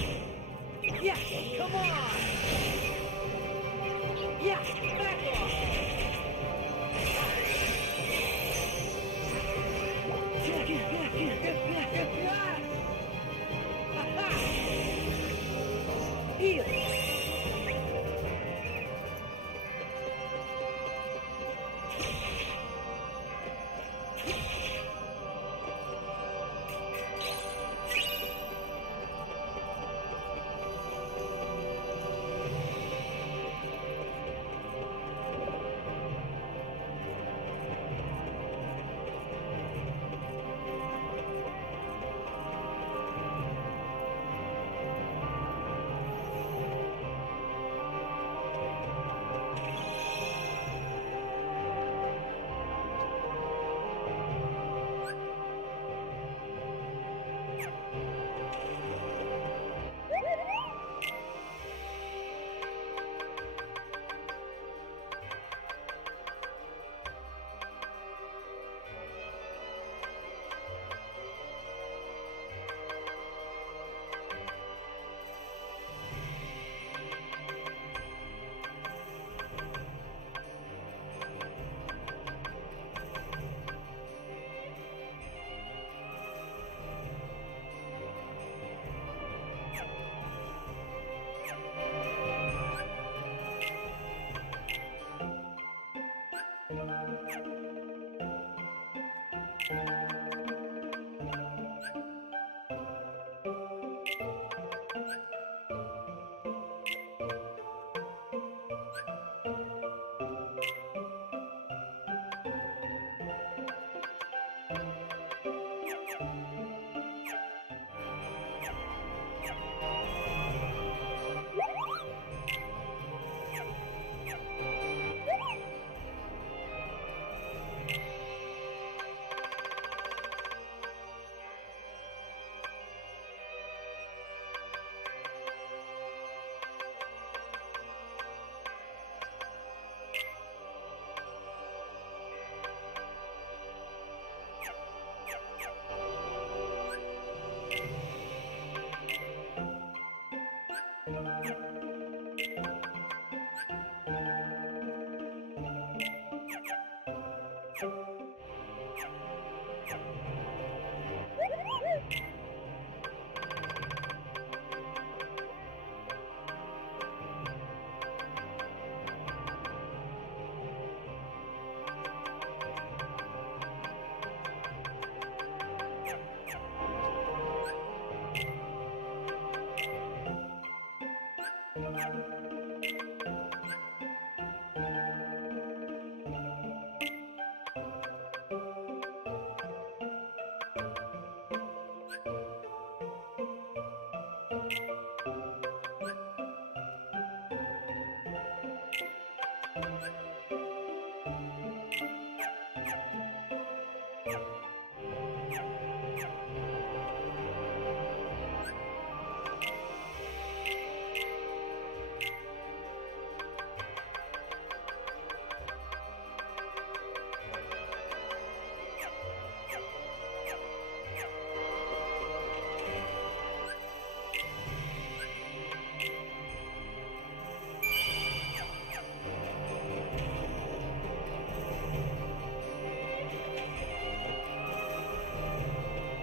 Yeah! Come on! Yeah! Back off! Ha-ha! Heal!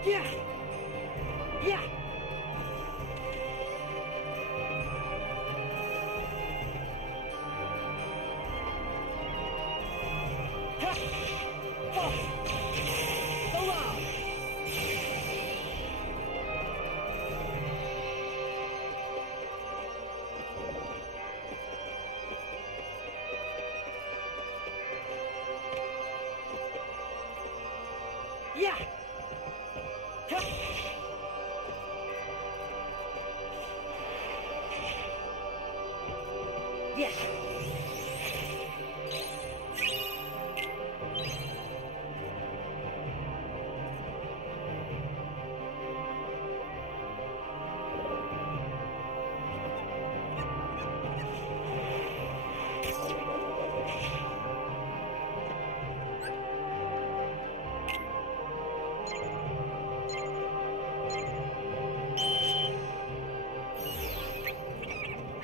Yeah! Yeah! Yeah! Yes!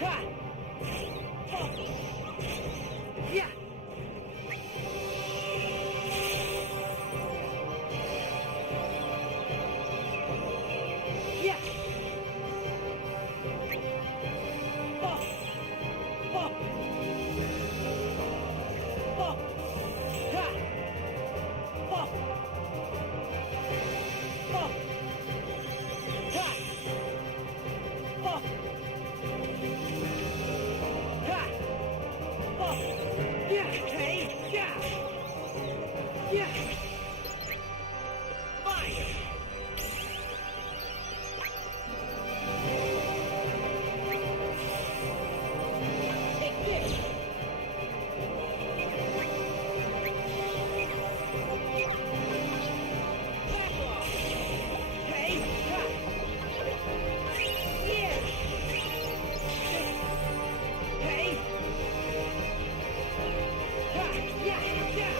Ha! Yeah! Yeah! Oh! Oh! Oh! Ha! Oh! Oh! Ha! Oh! Ha! Oh! Yeah! Hey! Yeah! Yeah! Fire! Take this! Back off! Hey! Ha! Yeah! Hey! Ha! Yeah! Yeah!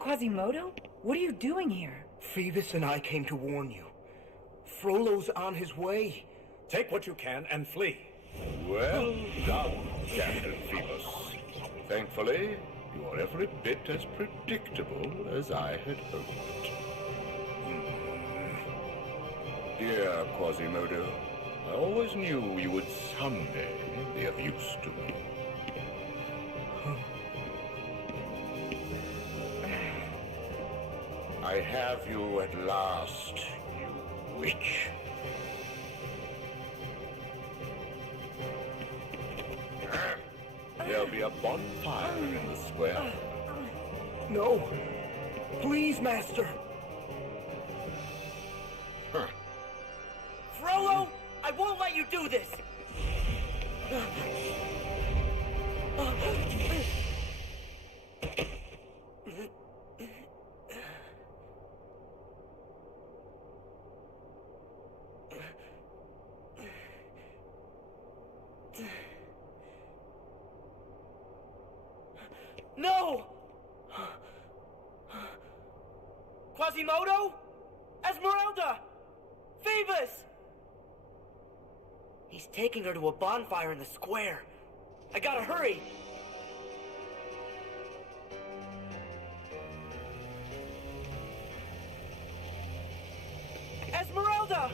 Quasimodo? What are you doing here? Phoebus and I came to warn you. Frollo's on his way. Take what you can and flee. Well done, Captain Phoebus. Thankfully, you are every bit as predictable as I had hoped. Dear Quasimodo, I always knew you would someday be of use to me. I have you at last, you witch. There'll be a bonfire in the square. No. Please, Master. Frollo, I won't let you do this! No! Quasimodo? Esmeralda! Phoebus! He's taking her to a bonfire in the square. I gotta hurry! Esmeralda!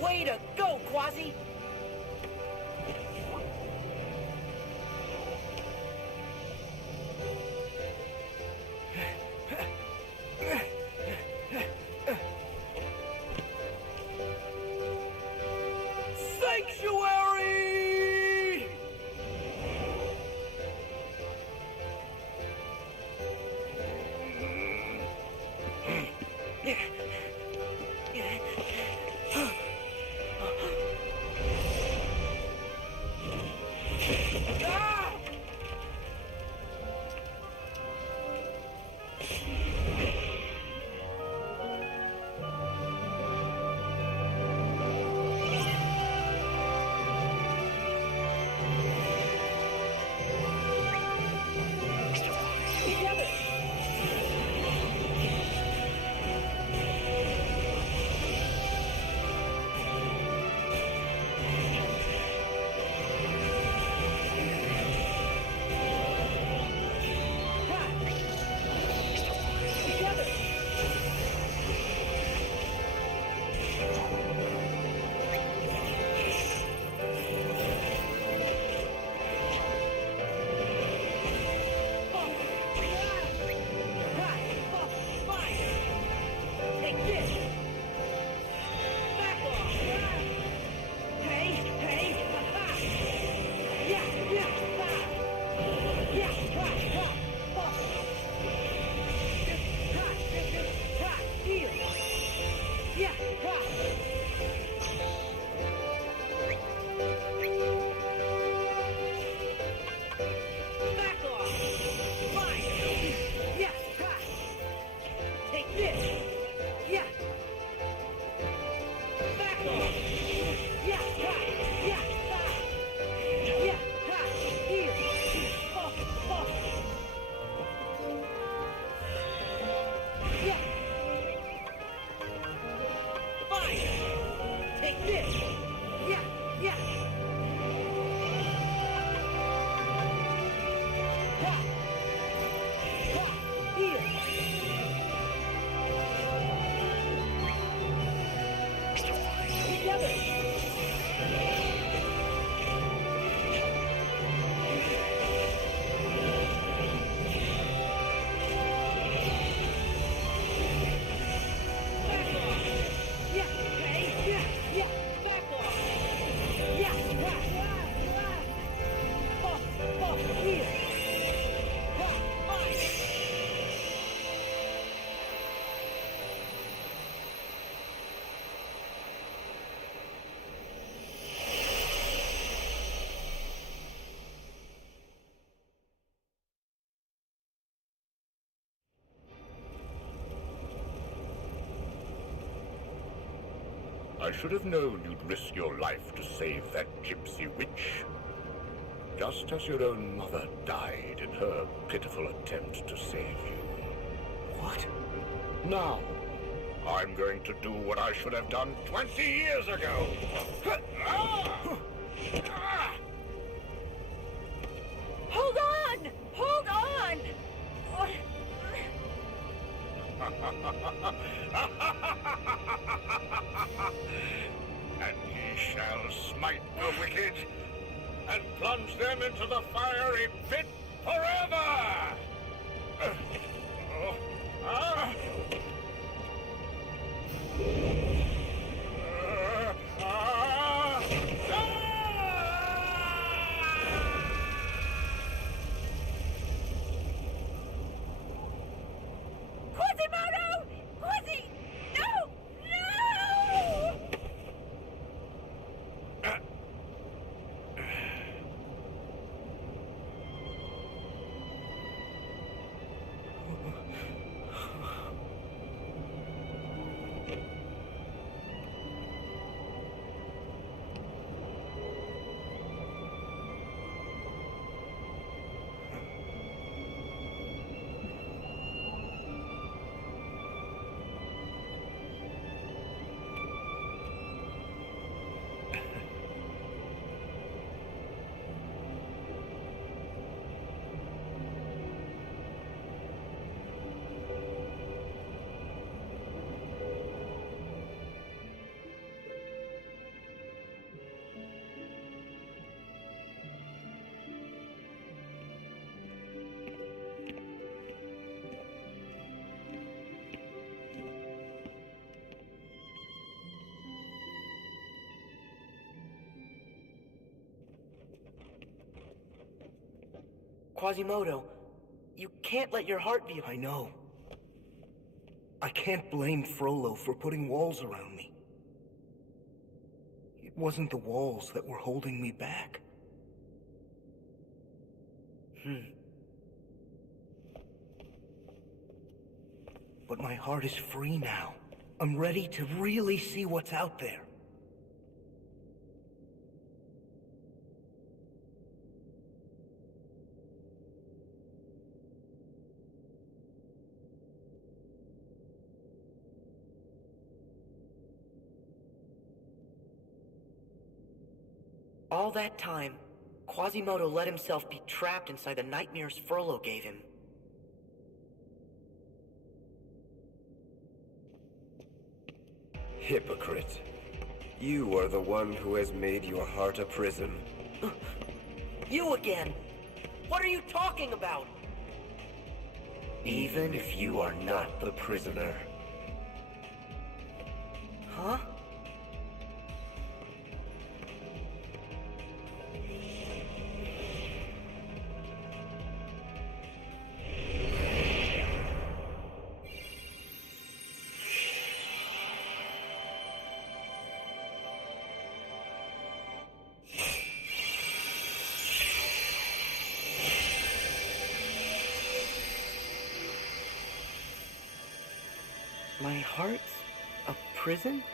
Way to go, Quasi! Sanctuary! I should have known you'd risk your life to save that gypsy witch. Just as your own mother died in her pitiful attempt to save you. What? Now, I'm going to do what I should have done 20 years ago. Hold on! Hold on! And ye shall smite the wicked and plunge them into the fiery pit forever! Quasimodo! Quasi! No! No! Quasimodo, you can't let your heart be... I know. I can't blame Frollo for putting walls around me. It wasn't the walls that were holding me back. But my heart is free now. I'm ready to really see what's out there. All that time, Quasimodo let himself be trapped inside the nightmares Frollo gave him. Hypocrite. You are the one who has made your heart a prison. You again! What are you talking about? Even if you are not the prisoner. Huh? My heart's a prison?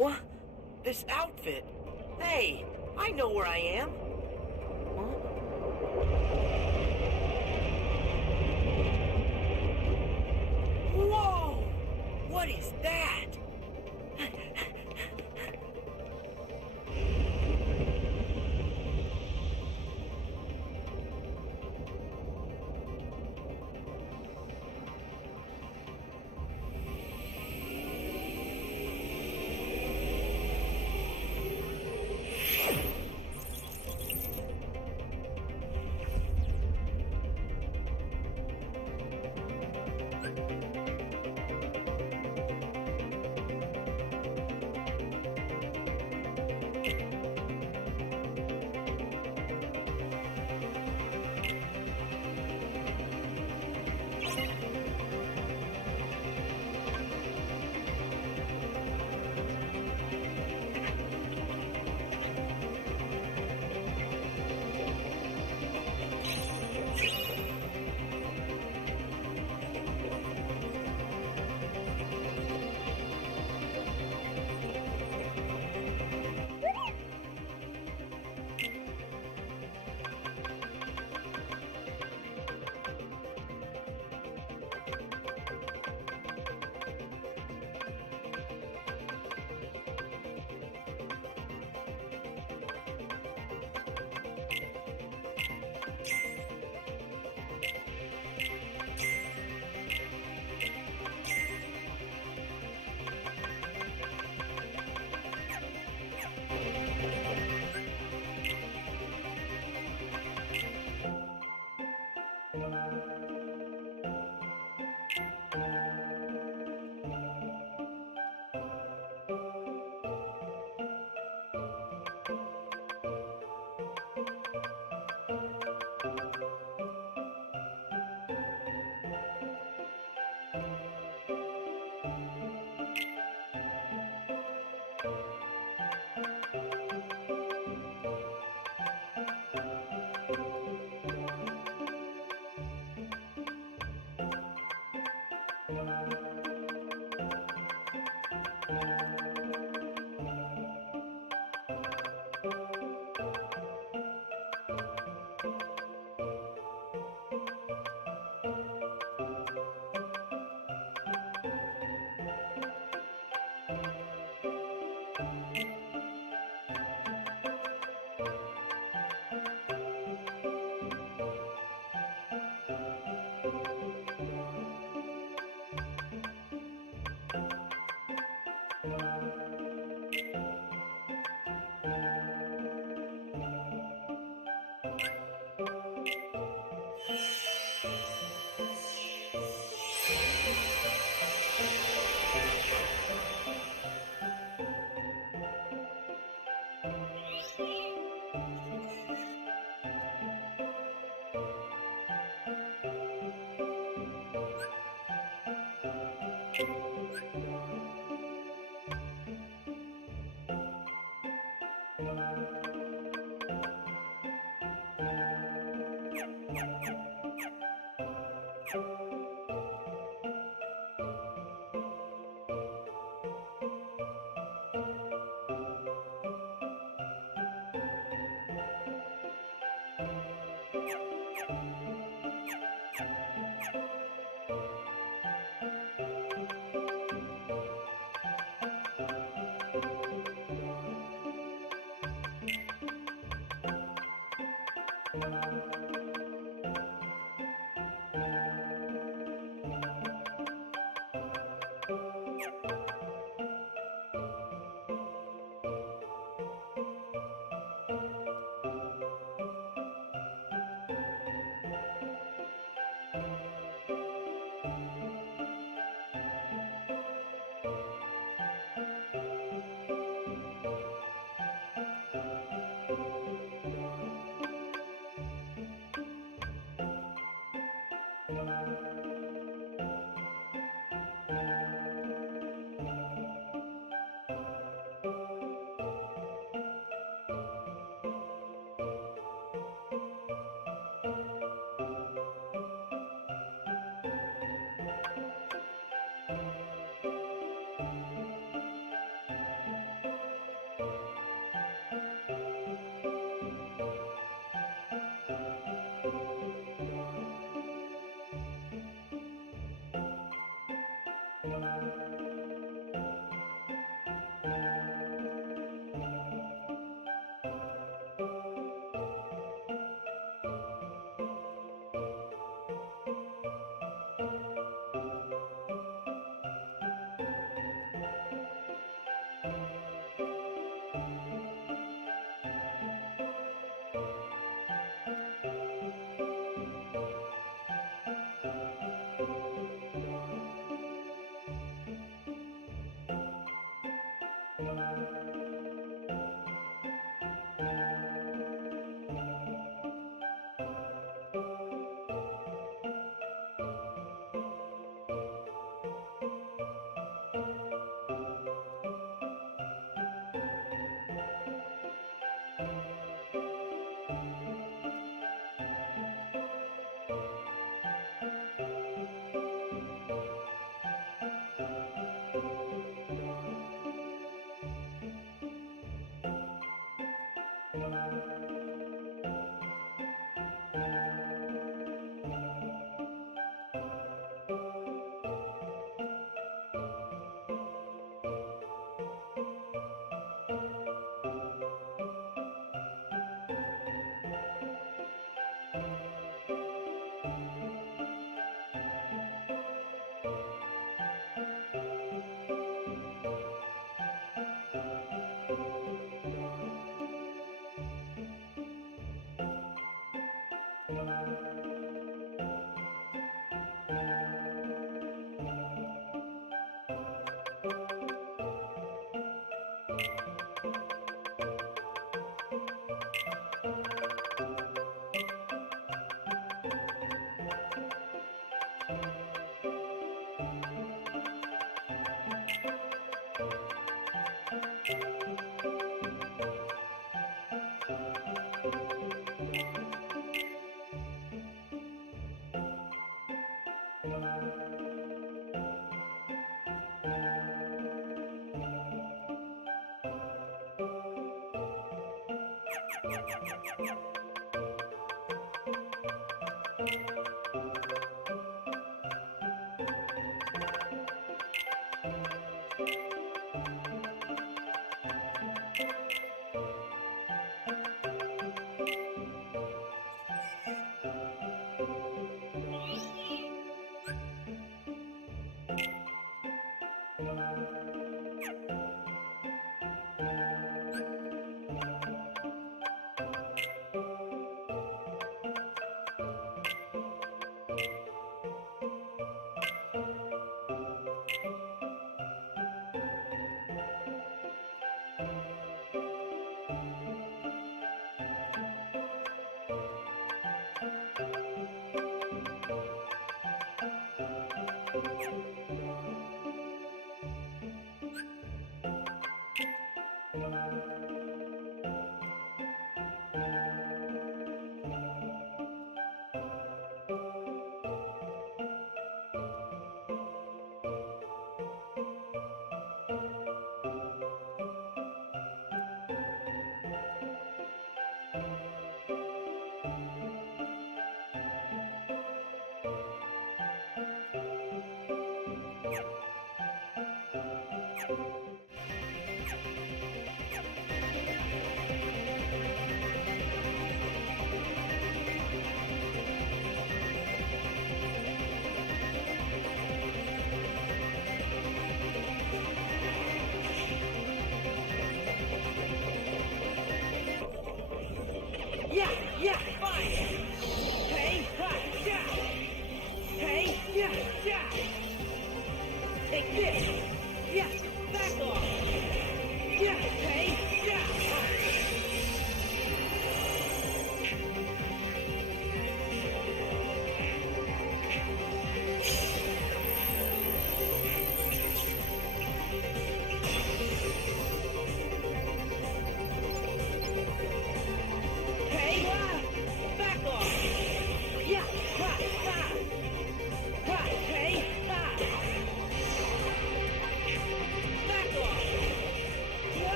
What? This outfit? Hey, I know where I am. Huh? Whoa! What is that?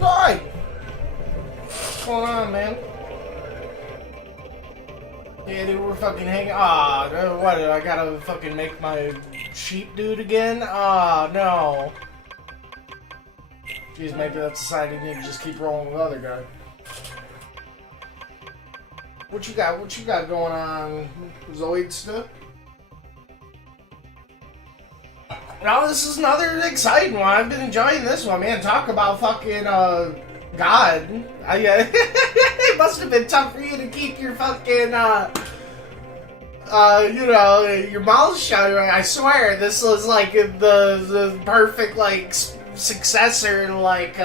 Hi! What's going on, man? Yeah, dude, we're fucking hanging. What? I gotta fucking make my sheep dude again? No. Jeez, maybe that's a sign you need to just keep rolling with the other guy. What you got going on, Zoid stuff? No, this is another exciting one. I've been enjoying this one, man. Talk about fucking, God. It must have been tough for you to keep your fucking, your mouth shut. I swear, this was, like, the perfect, like, successor to, like,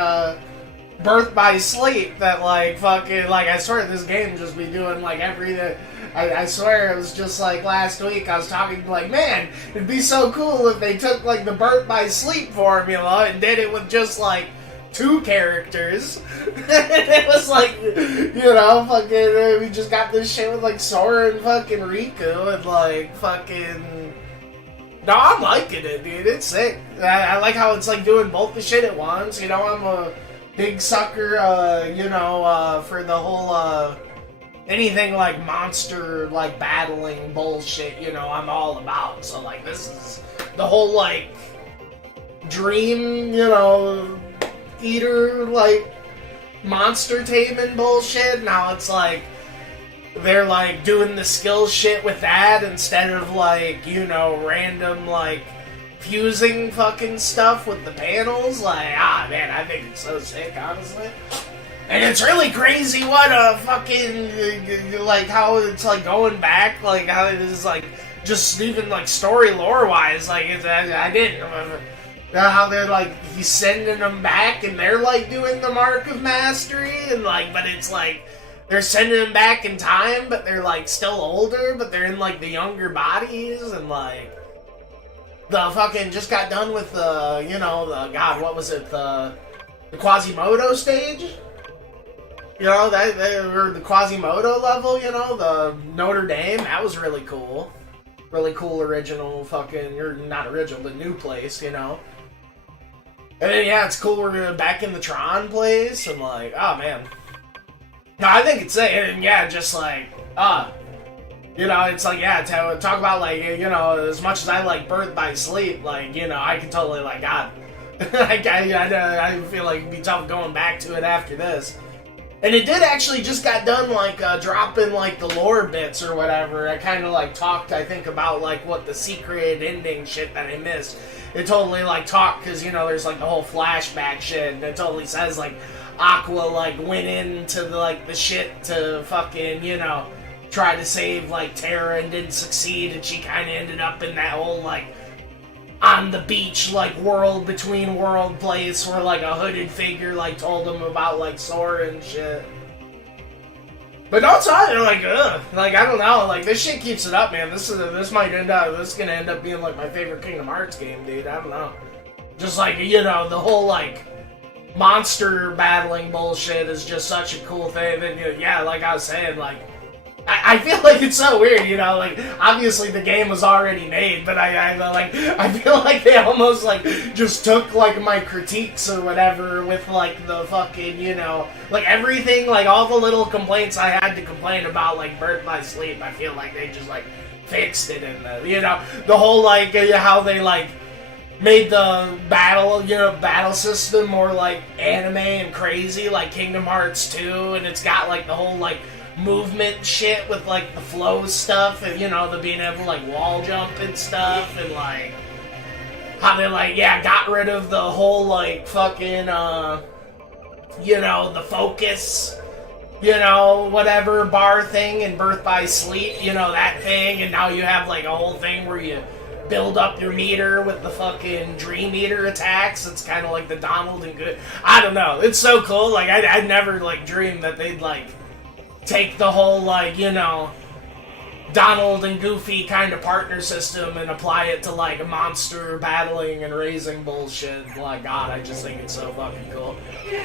Birth by Sleep that, like, fucking, like, I swear this game just be doing, like, everything. I swear it was just like last week I was talking like, man, it'd be so cool if they took like the Birth by Sleep formula and did it with just like 2 characters. It was like, fucking, we just got this shit with like Sora and fucking Riku and like fucking... No, I'm liking it, dude. It's sick. I like how it's like doing both the shit at once. You know, I'm a big sucker, for the whole, anything like monster, like, battling bullshit, I'm all about. So, like, this is the whole, like, dream, eater, like, monster taming bullshit. Now it's like, they're, like, doing the skill shit with that instead of, like, random, like, fusing fucking stuff with the panels. Like, man, I think it's so sick, honestly. And it's really crazy what a fucking, like, how it's, like, going back, like, how it is, like, just even, like, story lore-wise, like, I didn't remember how they're, like, he's sending them back, and they're, like, doing the Mark of Mastery, and, like, but it's, like, they're sending them back in time, but they're, like, still older, but they're in, like, the younger bodies, and, like, the fucking, just got done with the, God, what was it, the Quasimodo stage? They were the Quasimodo level, the Notre Dame. That was really cool. Really cool original fucking, or not original, but new place, And then, yeah, it's cool we're back in the Tron place, and like, oh, man. No, I think it's, and yeah, just like, it's like, yeah, talk about, like, as much as I like Birth by Sleep, like, I can totally, like, God. I feel like it'd be tough going back to it after this. And it did actually just got done, like, dropping, like, the lore bits or whatever. I kind of, like, talked, I think, about, like, what the secret ending shit that I missed. It totally, like, talked, because, there's, like, the whole flashback shit, and it totally says, like, Aqua, like, went into, the shit to fucking, try to save, like, Terra and didn't succeed, and she kind of ended up in that whole, like, on the beach, like, world between world place where, like, a hooded figure, like, told them about, like, Sora and shit. But don't talk, they're like, ugh. Like, I don't know, like, this shit keeps it up, man. This is gonna end up being, like, my favorite Kingdom Hearts game, dude. I don't know. Just, like, the whole, like, monster battling bullshit is just such a cool thing. And, yeah, like I was saying, like, I feel like it's so weird, like, obviously the game was already made, but I feel like they almost, like, just took, like, my critiques or whatever with, like, the fucking, like, everything, like, all the little complaints I had to complain about, like, Birth by Sleep, I feel like they just, like, fixed it in the whole, like, how they, like, made the battle system more, like, anime and crazy, like Kingdom Hearts 2, and it's got, like, the whole, like, movement shit with, like, the flow stuff, and, the being able to, like, wall jump and stuff, and, like, how they, like, yeah, got rid of the whole, like, fucking, the focus, whatever bar thing in Birth by Sleep, that thing, and now you have, like, a whole thing where you build up your meter with the fucking Dream Eater attacks. It's kind of like the Donald and Good. I don't know. It's so cool. Like, I'd never, like, dreamed that they'd, like, take the whole, like, Donald and Goofy kind of partner system and apply it to, like, a monster battling and raising bullshit. Like, God, I just think it's so fucking cool.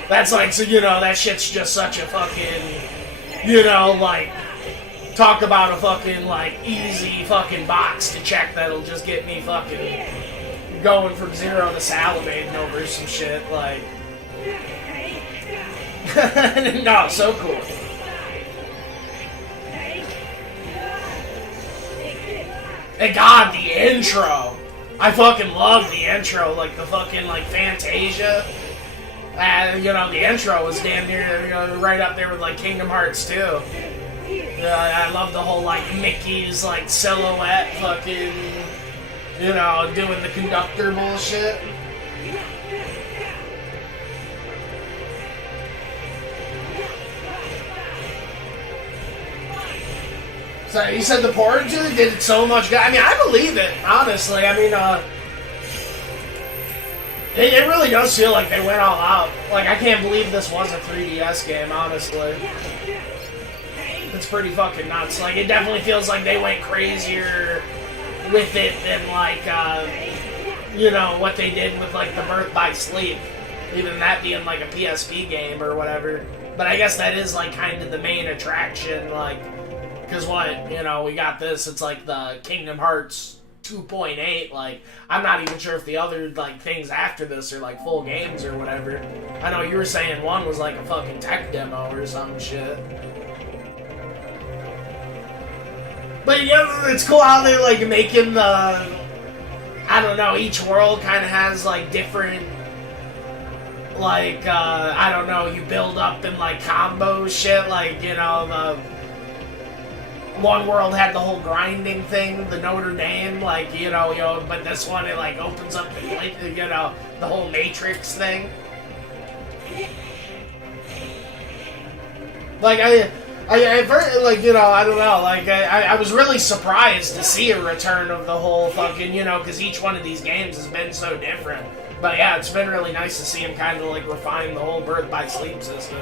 That's, like, so, that shit's just such a fucking, like, talk about a fucking, like, easy fucking box to check that'll just get me fucking going from zero to salivating over some shit, like... No, so cool. And God, the intro. I fucking love the intro, like the fucking like Fantasia. You know, the intro was damn near, you know, right up there with like Kingdom Hearts 2. I love the whole like Mickey's like silhouette fucking, you know, doing the conductor bullshit. So you said the portage did so much good. I mean, I believe it, honestly. I mean, it really does feel like they went all out. Like, I can't believe this was a 3DS game, honestly. It's pretty fucking nuts. Like, it definitely feels like they went crazier with it than, like, you know, what they did with, like, the Birth by Sleep. Even that being, like, a PSP game or whatever. But I guess that is, like, kind of the main attraction, like... Because what, you know, we got this, it's like the Kingdom Hearts 2.8, like, I'm not even sure if the other, like, things after this are, like, full games or whatever. I know you were saying one was, like, a fucking tech demo or some shit. But, yeah, it's cool how they, like, making the, I don't know, each world kind of has, like, different, like, I don't know, you build up in, like, combo shit, like, you know, the... One world had the whole grinding thing, the Notre Dame, like, you know, but this one, it, like, opens up the, like, you know, the whole Matrix thing. Like, like, you know, I don't know, like, I was really surprised to see a return of the whole fucking, you know, because each one of these games has been so different. But yeah, it's been really nice to see him kind of, like, refine the whole Birth by Sleep system.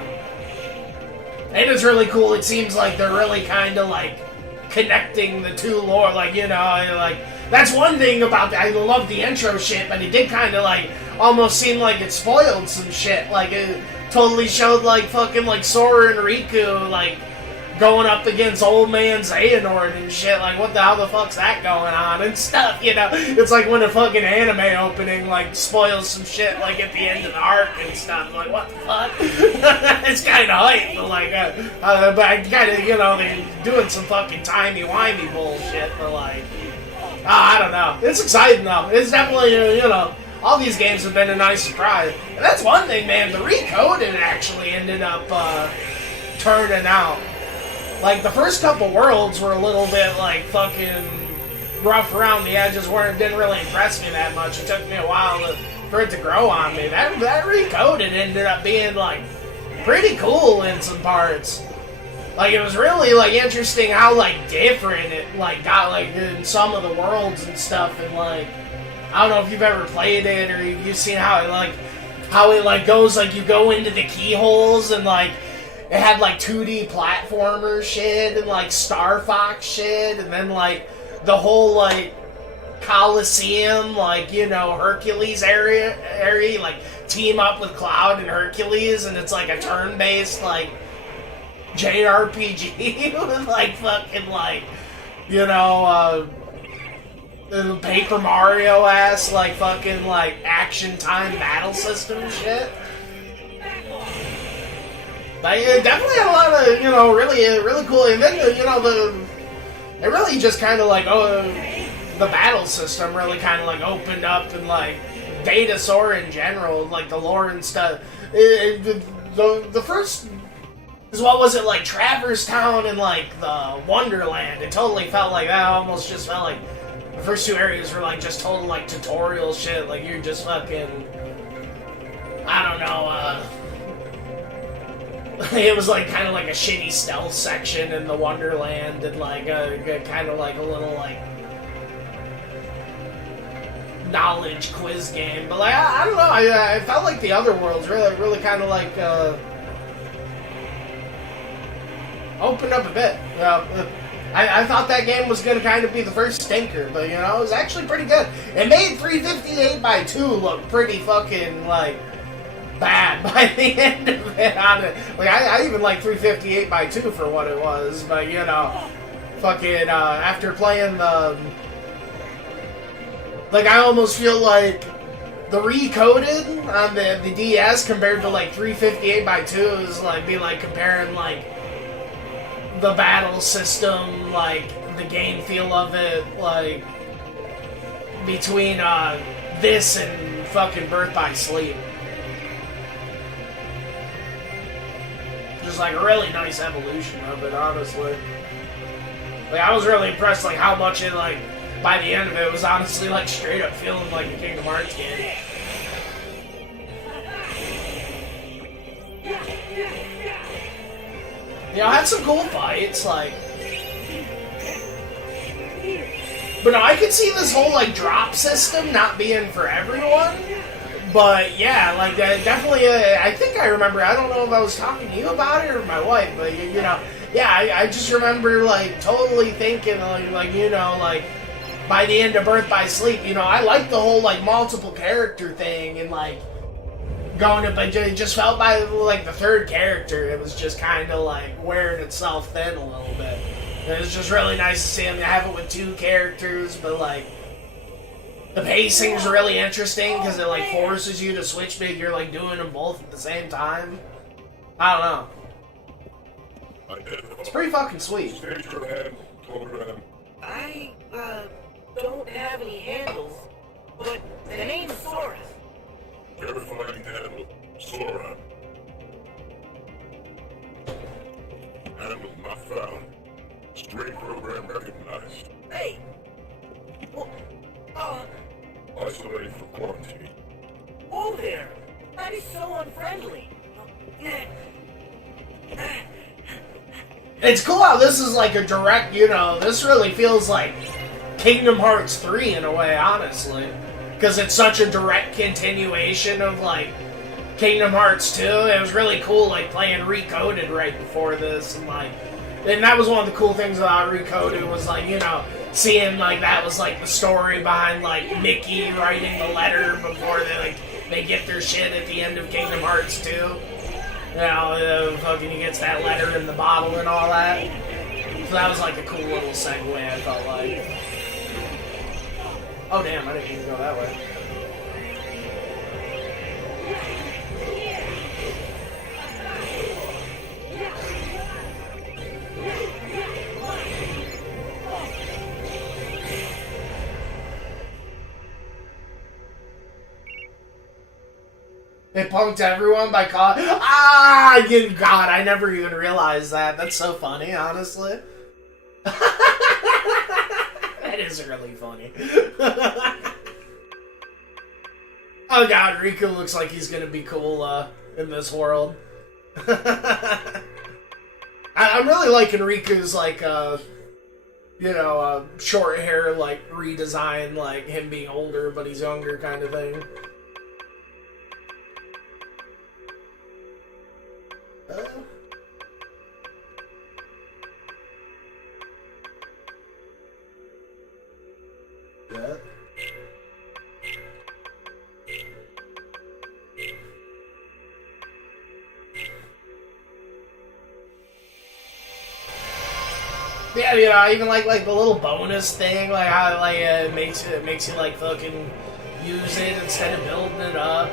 And it's really cool, it seems like they're really kind of, like, connecting the two lore, like, you know, like, that's one thing about, I love the intro shit, but it did kind of, like, almost seem like it spoiled some shit, like, it totally showed, like, fucking, like, Sora and Riku, like, going up against old man Xehanort and shit, like, what the hell the fuck's that going on, and stuff, you know, it's like when a fucking anime opening, like, spoils some shit, like, at the end of the arc and stuff, like, what the fuck? It's kind of hype, but, like, but I kind of, you know, they're doing some fucking timey-wimey bullshit, but, like, I don't know, it's exciting, though, it's definitely, you know, all these games have been a nice surprise, and that's one thing, man, the Recoded actually ended up, turning out. Like, the first couple worlds were a little bit, like, fucking rough around the edges, didn't really impress me that much. It took me a while for it to grow on me. That Recoded ended up being, like, pretty cool in some parts. Like, it was really, like, interesting how, like, different it, like, got, like, in some of the worlds and stuff, and, like, I don't know if you've ever played it, or you've seen how it, like, goes, like, you go into the keyholes, and, like, it had, like, 2D platformer shit, and, like, Star Fox shit, and then, like, the whole, like, Coliseum, like, you know, Hercules area, like, team up with Cloud and Hercules, and it's, like, a turn-based, like, JRPG with, like, fucking, like, you know, Paper Mario-ass, like, fucking, like, action time battle system shit. Like, it definitely had a lot of, you know, really cool, and then, you know, it really just kind of, like, the battle system really kind of, like, opened up, and, like, Datasaur in general, like, the lore and stuff. The first, is what was it, like, Traverse Town and, like, the Wonderland, it totally felt like that, almost just felt like the first two areas were, like, just total, like, tutorial shit, like, you're just fucking, I don't know, it was, like, kind of like a shitty stealth section in the Wonderland, and, like, kind of like a little, like, knowledge quiz game. But, like, I don't know, I felt like the other worlds really kind of, like, opened up a bit. You know, I thought that game was going to kind of be the first stinker, but, you know, it was actually pretty good. It made 358x2 look pretty fucking, like, bad by the end of it. Like, I even like 358x2 for what it was, but, you know, fucking, after playing the, like, I almost feel like the recoded on the DS compared to like 358x2 is like be like comparing like the battle system, like the game feel of it, like between this and fucking Birth by Sleep. Just like a really nice evolution of it, honestly. Like I was really impressed, like how much it like by the end of it was honestly like straight up feeling like a Kingdom Hearts game. You know, I had some cool fights, like. But no, I could see this whole like drop system not being for everyone. But yeah, like definitely, I think I remember. I don't know if I was talking to you about it or my wife, but you know, yeah, I just remember like totally thinking like you know like by the end of Birth by Sleep, you know, I liked the whole like multiple character thing and like going to, but it just felt by like the third character, it was just kind of like wearing itself thin a little bit. It was just really nice to see him have it with two characters, but like. The pacing's really interesting because it like forces you to switch, but you're like doing them both at the same time. I don't know. It's pretty fucking sweet. I don't have any handles, but the name's Sora. Verifying handle, Sora. Handle not found. Stray program recognized. Hey! Well, isolated for quarantine. Whoa there! That is so unfriendly. It's cool how this is like a direct, you know, this really feels like Kingdom Hearts 3 in a way, honestly. Because it's such a direct continuation of like Kingdom Hearts 2. It was really cool like playing Recoded right before this and like, and that was one of the cool things about Recoded was like, you know, seeing like that was like the story behind like Mickey writing the letter before they get their shit at the end of Kingdom Hearts 2. You know, fucking he gets that letter in the bottle and all that. So that was like a cool little segue, I felt like. Oh damn, I didn't even go that way. They punked everyone by calling. Ah, God, I never even realized that. That's so funny, honestly. That is really funny. Oh God, Riku looks like he's gonna be cool in this world. I'm really liking Riku's like you know, short hair like redesign, like him being older but he's younger kind of thing. Yeah, you know, I even like the little bonus thing, like how like it makes you like fucking use it instead of building it up.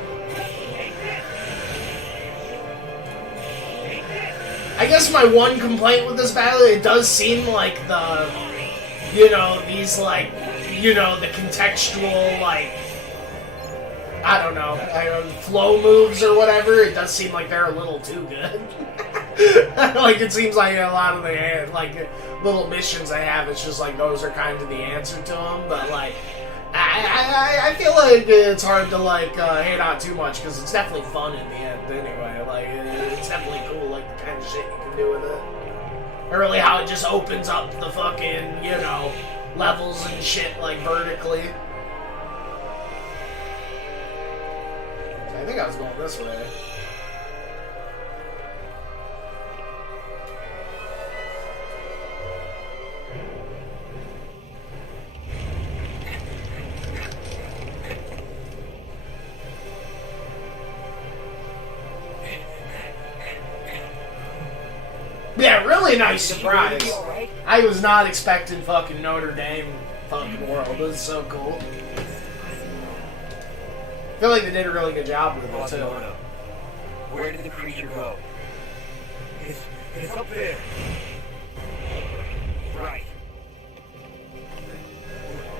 I guess my one complaint with this battle, it does seem like the, you know, these like, you know, the contextual like, I don't know, flow moves or whatever. It does seem like they're a little too good. Like it seems like a lot of the like little missions I have, it's just like those are kind of the answer to them. But like, I feel like it's hard to like hate on too much because it's definitely fun in the end. Anyway, like it's definitely cool, like the kind of shit you can do with it. Or really how it just opens up the fucking, you know, levels and shit like vertically. I think I was going this way. Yeah, really nice surprise. I was not expecting fucking Notre Dame fucking world. This is so cool. feel like they did a really good job with it, too. Quasimodo, where did the creature go? It's up there. Right.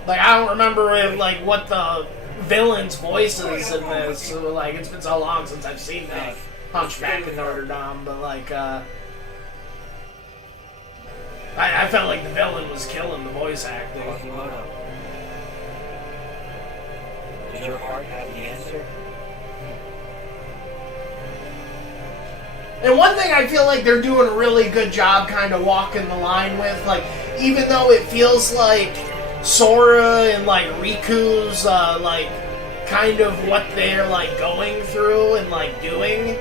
Like, I don't remember like what the villain's voice is in this. So, like, it's been so long since I've seen that Hunchback in Notre Dame, but like, I felt like the villain was killing the voice acting. Quasimodo. Does your heart have the answer? And one thing I feel like they're doing a really good job kind of walking the line with, like, even though it feels like Sora and, like, Riku's, like, kind of what they're, like, going through and, like, doing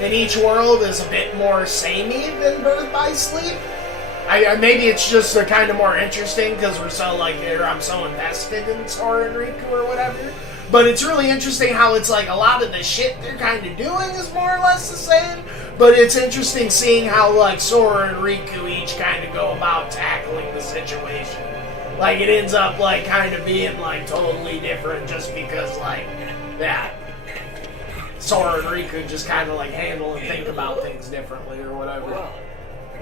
in each world is a bit more samey than Birth by Sleep. Maybe it's just kind of more interesting because we're so, like, I'm so invested in Sora and Riku or whatever. But it's really interesting how it's like a lot of the shit they're kind of doing is more or less the same. But it's interesting seeing how, like, Sora and Riku each kind of go about tackling the situation. Like, it ends up, like, kind of being, like, totally different just because, like, yeah, Sora and Riku just kind of, like, handle and think about things differently or whatever.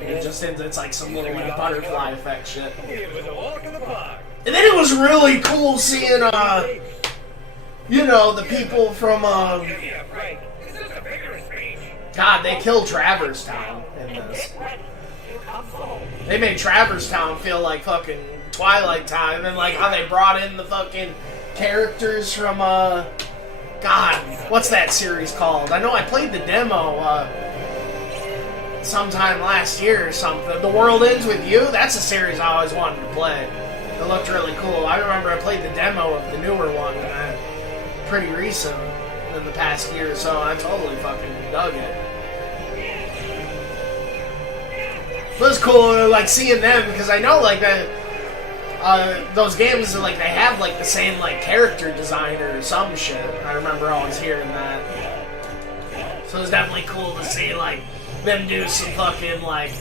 It just ends, it's like some little, like, butterfly effect shit. It was a walk in the park. And then it was really cool seeing, you know, the people from, God, they killed Traverse Town in this. They made Traverse Town feel like fucking Twilight Time, and like how they brought in the fucking characters from, God, what's that series called? I know I played the demo, sometime last year or something. The World Ends With You? That's a series I always wanted to play. It looked really cool. I remember I played the demo of the newer one, pretty recent, in the past year or so. I totally fucking dug it. It was cool, like, seeing them, because I know, like, that those games, like, they have, like, the same, like, character designer or some shit. I remember always hearing that. So it was definitely cool to see, like, them do some fucking, like,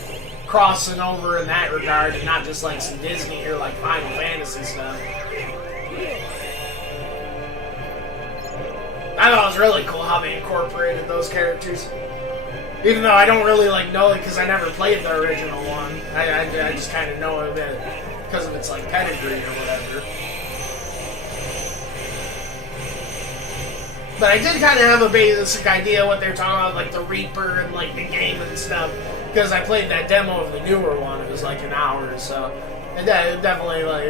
crossing over in that regard, and not just, like, some Disney or, like, Final Fantasy stuff. I thought it was really cool how they incorporated those characters. Even though I don't really, like, know it because I never played the original one. I just kind of know of it because of its, like, pedigree or whatever. But I did kind of have a basic idea what they're talking about, like, the Reaper and, like, the game and stuff. Because I played that demo of the newer one. It was, like, an hour or so. And that definitely, like,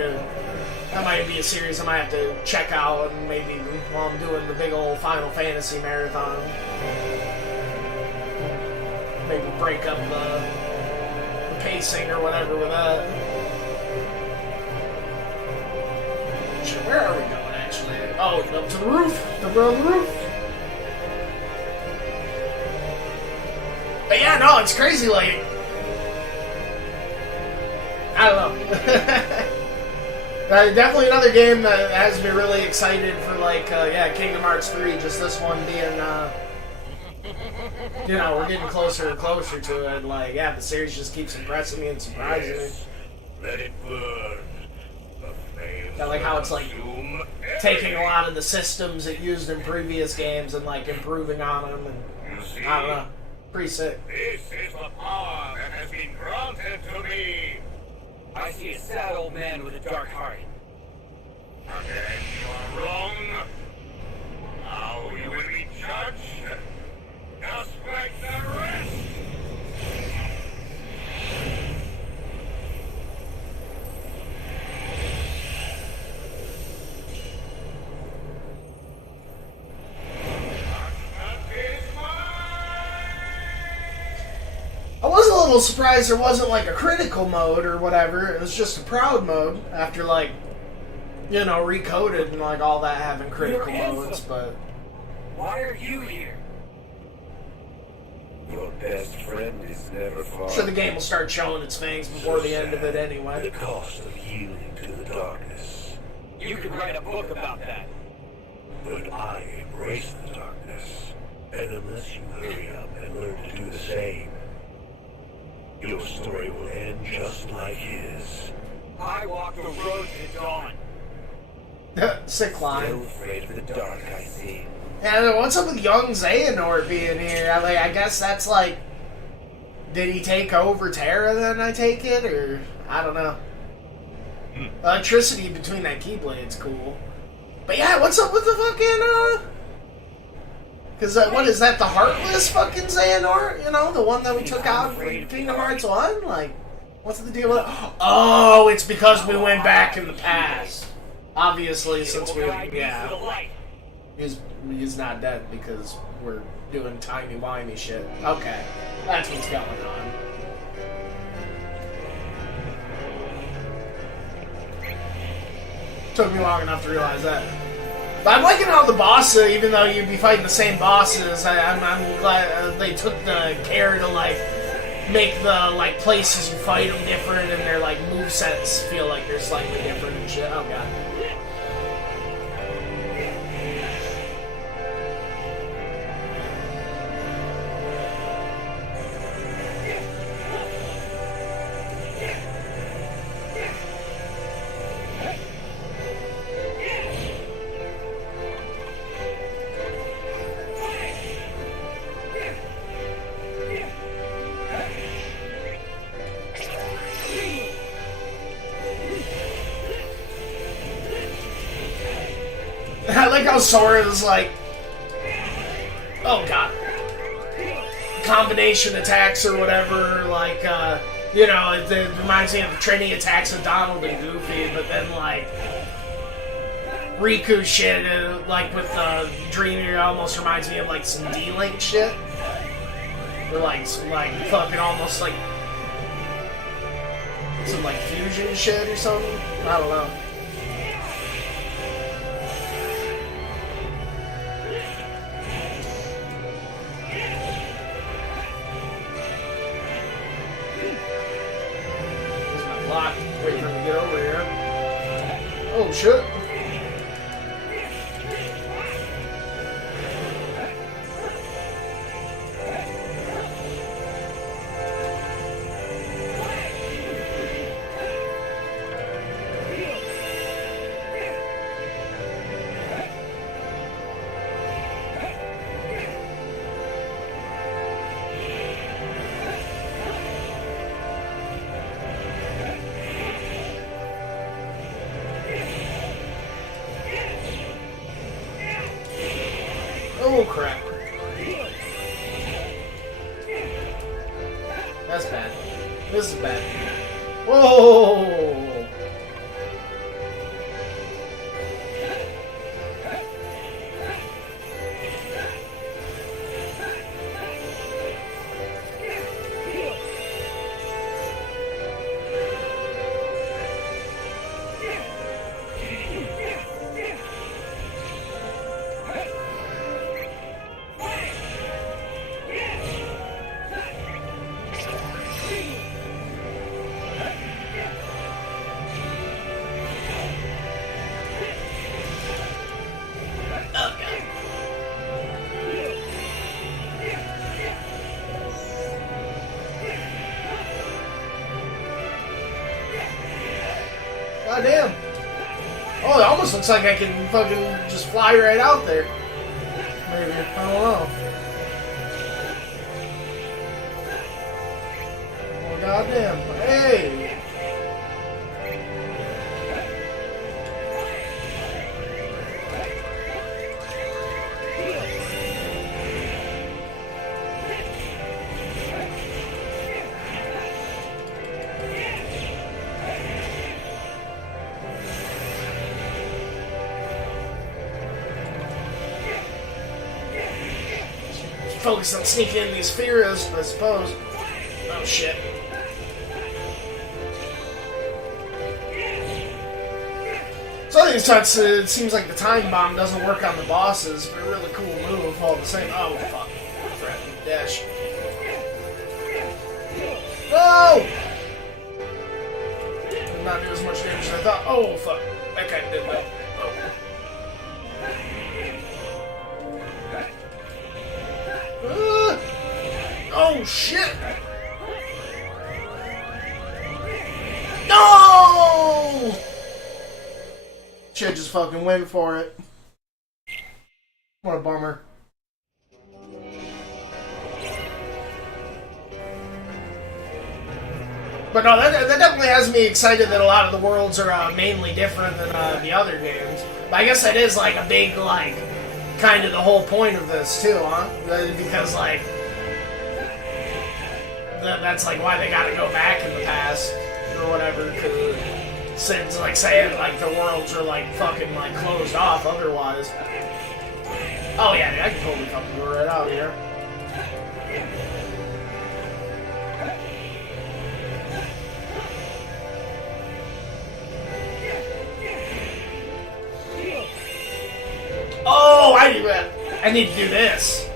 that might be a series I might have to check out and maybe while I'm doing the big old Final Fantasy marathon. Maybe break up the pacing or whatever with that. Shit, where are we going, actually? Oh, up to the roof. We're on the roof. But yeah, no, it's crazy, like, I don't know. Definitely another game that has me really excited for, like, yeah, Kingdom Hearts 3, just this one being, you know, we're getting closer and closer to it, and, like, yeah, the series just keeps impressing me and surprising me. Let it burn. I like how it's, like, taking a lot of the systems it used in previous games and, like, improving on them, and, I don't know, pretty sick. This is the power that has been granted to me. I see a sad old man with a dark heart. Again, you are wrong. Now you will be judged, just like the rest. I was a little surprised there wasn't, like, a critical mode or whatever. It was just a proud mode after, like, you know, Recoded and, like, all that having critical modes, but... Why are you here? Your best friend is never far. I'm sure the game will start showing its fangs before the end of it anyway. The cost of yielding to the darkness. You could write a book about that. But I embrace the darkness. And unless you hurry up and learn to do the same, your story will end just like his. I walk the road to dawn. Sick line. Still afraid of the dark, I see. Yeah, what's up with young Xehanort being here? I guess that's like... Did he take over Terra then, I take it? Or... I don't know. Electricity between that Keyblade's cool. But yeah, what's up with the fucking, Because, what is that, the Heartless fucking Xehanort? You know, the one that we took out in Kingdom Hearts 1? Like, what's the deal with it? Oh, it's because we went back in the past. Obviously, since we... Yeah. He's not dead because we're doing timey-wimey shit. Okay. That's what's going on. Took me long enough to realize that. But I'm liking how the bosses, even though you'd be fighting the same bosses, I'm glad they took the care to, like, make the, like, places you fight them different and their, like, movesets feel like they're slightly different and shit. Oh, God. I like how Sora's like, oh god, combination attacks or whatever, like, you know, it reminds me of the training attacks of Donald and Goofy, but then, like, Riku shit, like, with Dreamy, almost reminds me of, like, some D-Link shit. Or, like, some, like, fucking almost, like, some, like, fusion shit or something. I don't know. Wait for him to get over here. Oh shit. Oh crap. That's bad. This is bad. Whoa! God damn. Oh, it almost looks like I can fucking just fly right out there. Maybe. I don't know. Oh, goddamn. Hey! Focus on sneaking in these Spheros, I suppose. Oh shit. So I think it seems like the time bomb doesn't work on the bosses, but a really cool move all the same. Oh fuck. Crap, dash. No! Did not do as much damage as I thought. Oh fuck. That guy did that. Oh shit! No! Should just fucking win for it. What a bummer. But no, that definitely has me excited that a lot of the worlds are mainly different than the other games. But I guess that is like a big, like, kind of the whole point of this too, huh? Because, like, that's like why they gotta go back in the past or whatever. Since, like, saying, like, the worlds are, like, fucking, like, closed off otherwise. Oh yeah, dude, I can totally fucking go right out here. Oh, I need to do this.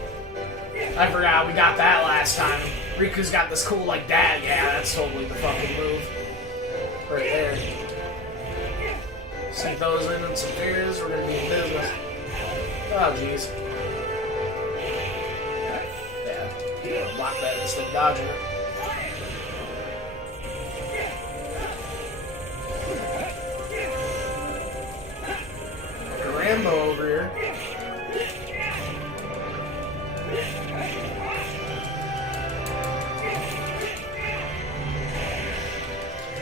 I forgot we got that last time. Riku's got this cool, like, dad. Yeah, that's totally the fucking move. Right there. Sink those in some fears. We're gonna be in business. Oh, jeez. Yeah, block that instead of dodging it. Rambo over here.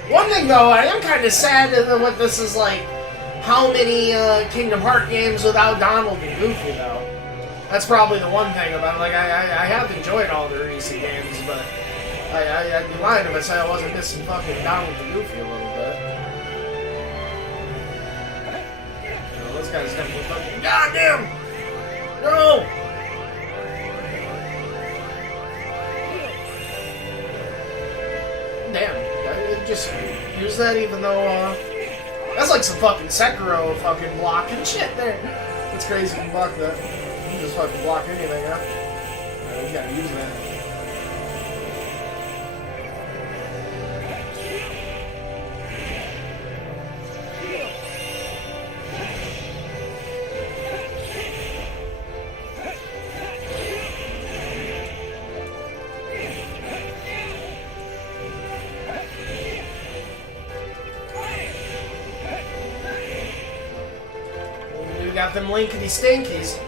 One thing though, I am kind of sad that what this is like. How many Kingdom Hearts games without Donald and Goofy though? That's probably the one thing about it. Like I have enjoyed all the recent games, but I'd be lying if I say I wasn't missing fucking Donald and Goofy a little bit. Those guys definitely fucking goddamn! No! Damn, I just use that even though, that's like some fucking Sekiro fucking blocking shit there. It's crazy you can block that. You can just fucking block anything, huh? You gotta use that. Got them linkety stinkies.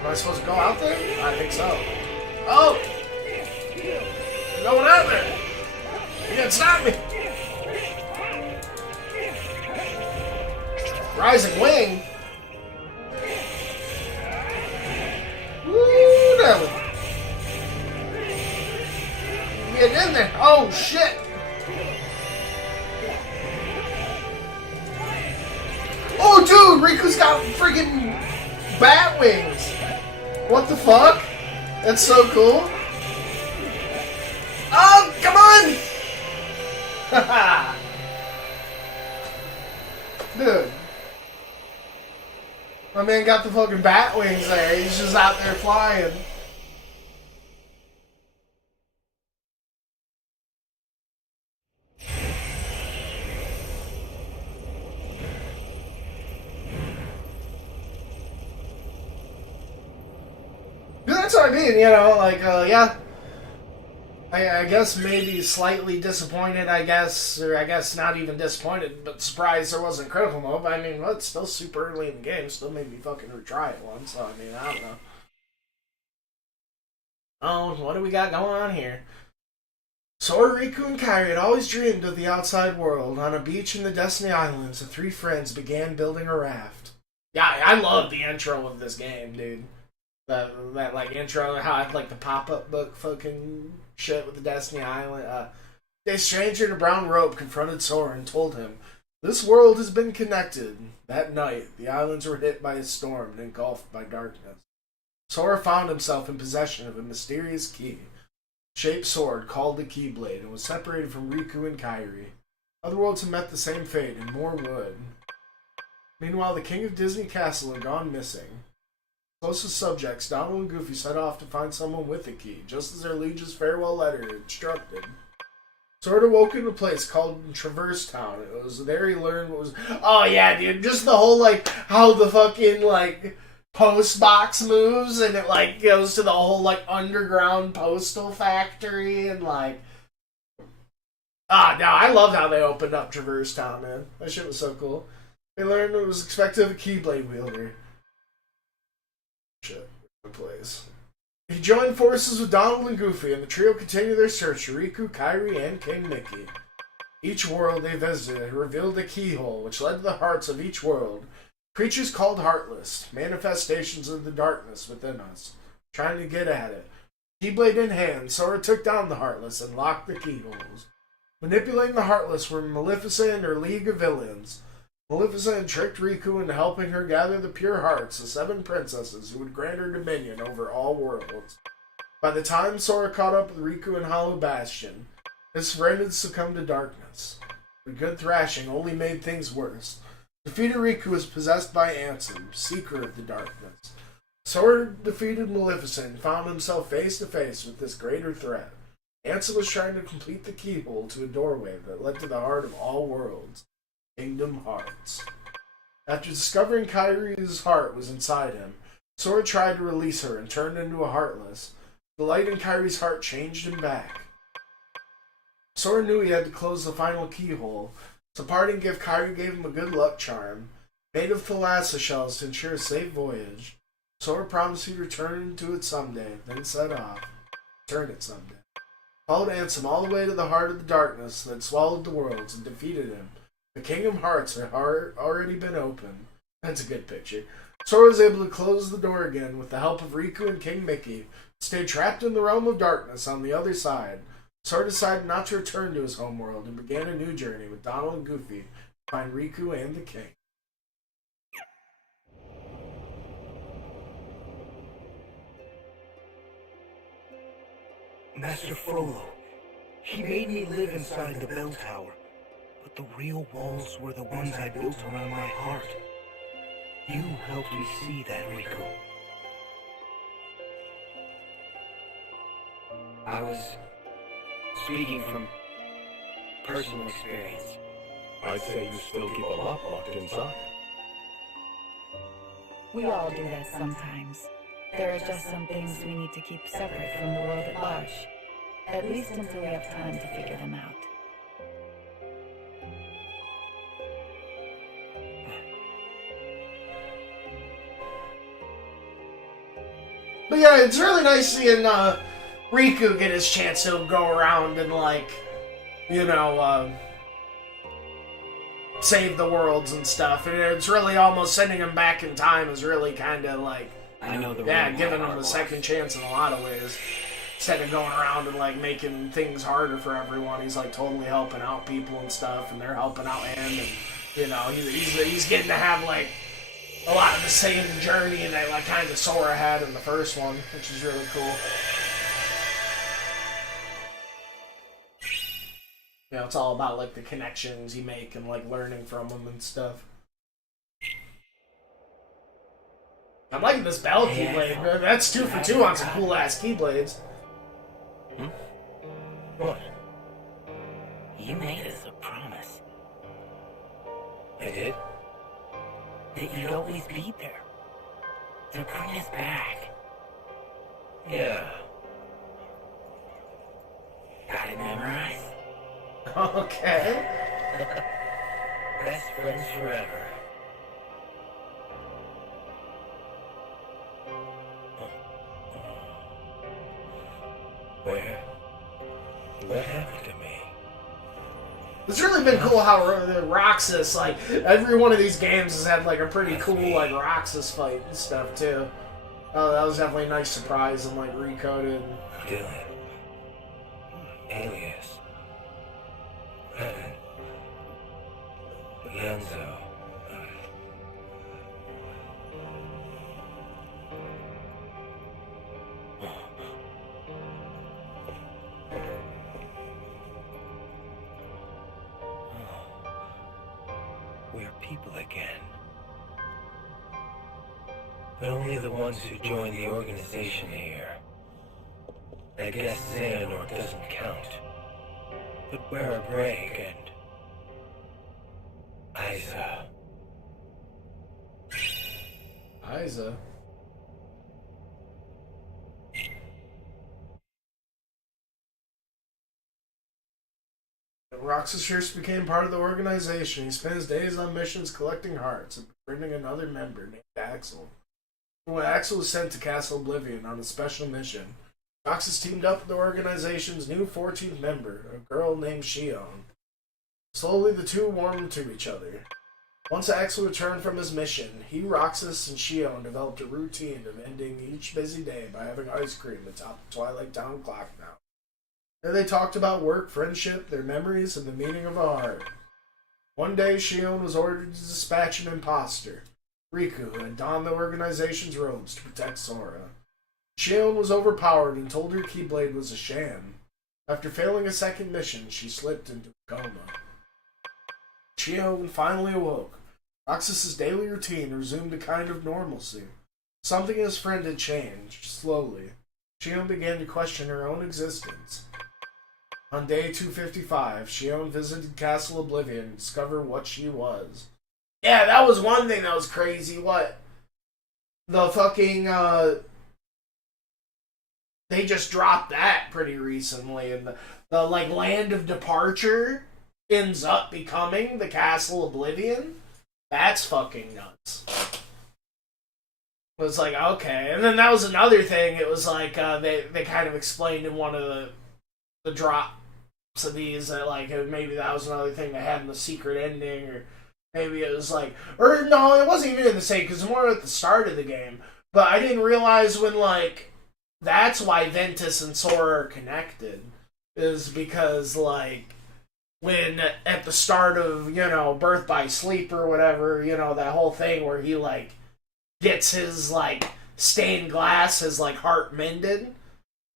Am I supposed to go out there? I think so. Oh! I'm going out there! You gotta stop me! Rising Wing? Woo, Nelly! Get in there! Oh, shit! Oh, dude, Riku's got freaking bat wings. What the fuck? That's so cool. Oh, come on! Dude. My man got the fucking bat wings there. He's just out there flying. That's what I mean, you know, like, yeah. I guess maybe slightly disappointed, I guess, or I guess not even disappointed, but surprised there wasn't critical mode. I mean, well, it's still super early in the game, still made me fucking retry it once, so I mean, I don't know. Oh, what do we got going on here? Sora, Riku, and Kairi had always dreamed of the outside world. On a beach in the Destiny Islands, the three friends began building a raft. Yeah, I love the intro of this game, dude. That like intro, how I had like the pop-up book fucking shit with the Destiny Island. A stranger in a brown robe confronted Sora and told him, "This world has been connected." That night, the islands were hit by a storm and engulfed by darkness. Sora found himself in possession of a mysterious key. Shaped sword called the Keyblade and was separated from Riku and Kairi. Other worlds had met the same fate and more would. Meanwhile, the King of Disney Castle had gone missing. Closest subjects, Donald and Goofy set off to find someone with the key, just as their liege's farewell letter instructed. Sora woke in a place called Traverse Town. It was there he learned what was... Oh yeah, dude, just the whole, like, how the fucking, like, post box moves, and it, like, goes to the whole, like, underground postal factory, and, like... Ah, no, I loved how they opened up Traverse Town, man. That shit was so cool. They learned it was expected of a Keyblade wielder. Shit, good place. He joined forces with Donald and Goofy, and the trio continued their search for Riku, Kairi, and King Mickey. Each world they visited revealed a keyhole, which led to the hearts of each world. Creatures called Heartless, manifestations of the darkness within us, trying to get at it. Keyblade in hand, Sora took down the Heartless and locked the keyholes. Manipulating the Heartless were Maleficent and her League of Villains. Maleficent tricked Riku into helping her gather the pure hearts of 7 princesses who would grant her dominion over all worlds. By the time Sora caught up with Riku in Hollow Bastion, his friend had succumbed to darkness. The good thrashing only made things worse. Defeated Riku was possessed by Ansem, Seeker of the Darkness. Sora defeated Maleficent and found himself face to face with this greater threat. Ansem was trying to complete the keyhole to a doorway that led to the heart of all worlds, Kingdom Hearts. After discovering Kairi's heart was inside him, Sora tried to release her and turned into a Heartless. The light in Kairi's heart changed him back. Sora knew he had to close the final keyhole, so parting gift Kairi gave him a good luck charm, made of thalassa shells to ensure a safe voyage. Sora promised he'd return to it someday, then set off. Return it someday. Followed Ansem all the way to the heart of the darkness that swallowed the worlds and defeated him. The Kingdom Hearts had already been opened. That's a good picture. Sora was able to close the door again with the help of Riku and King Mickey, stayed trapped in the realm of darkness on the other side. Sora decided not to return to his homeworld and began a new journey with Donald and Goofy to find Riku and the King. Master Frollo, he made me live inside the bell tower, but the real walls were the ones I built around my heart. You helped me see that, Riku. I was speaking from personal experience. I'd say you still keep a lot locked inside. We all do that sometimes. There are just some things we need to keep separate from the world at large. At least until we have time to figure them out. But yeah, it's really nice seeing Riku get his chance to go around and, like, you know, save the worlds and stuff. And it's really almost sending him back in time is really kind of like, I know the giving him a second chance in a lot of ways. Instead of going around and, like, making things harder for everyone, he's, like, totally helping out people and stuff, and they're helping out him, and, you know, he's getting to have, like, a lot of the same journey that, like, kind of Sora had in the first one, which is really cool. You know, it's all about, like, the connections you make and, like, learning from them and stuff. I'm liking this Bell Keyblade. That's 2 for 2 on some cool-ass Keyblades. What? You made us a promise. I did? That you'd always be there. To bring us back. Yeah. Got it memorized? Okay. Best friends forever. What happened to me? It's really been cool how Roxas, like, every one of these games has had, like, a pretty cool, like, Roxas fight and stuff, too. Oh, that was definitely a nice surprise and, like, recoded. Dylan. Alias. Revan. Lenzo. We're people again. But only the ones who join the organization here. I guess Xehanort doesn't count. But where are Braig and Isa? Isa. Roxas first became part of the organization. He spent his days on missions collecting hearts and befriending another member named Axel. When Axel was sent to Castle Oblivion on a special mission, Roxas teamed up with the organization's new 14th member, a girl named Shion. Slowly, the two warmed to each other. Once Axel returned from his mission, he, Roxas, and Shion developed a routine of ending each busy day by having ice cream atop the Twilight Town clock now. There they talked about work, friendship, their memories, and the meaning of a heart. One day, Shion was ordered to dispatch an imposter, Riku, who had donned the organization's robes to protect Sora. Shion was overpowered and told her Keyblade was a sham. After failing a second mission, she slipped into a coma. Shion finally awoke. Roxas' daily routine resumed a kind of normalcy. Something in his friend had changed, slowly. Shion began to question her own existence. On day 255, Shion visited Castle Oblivion to discover what she was. Yeah, that was one thing that was crazy. What? The fucking, they just dropped that pretty recently, and the like, Land of Departure ends up becoming the Castle Oblivion? That's fucking nuts. It was like, okay. And then that was another thing. It was like, they kind of explained in one of the drops of these that, like, maybe that was another thing they had in the secret ending, or maybe it was like, or no, it wasn't even in the same, because it's more at the start of the game. But I didn't realize when, like, that's why Ventus and Sora are connected, is because, like, when at the start of, you know, Birth by Sleep or whatever, you know, that whole thing where he, like, gets his, like, stained glass, his, like, heart mended,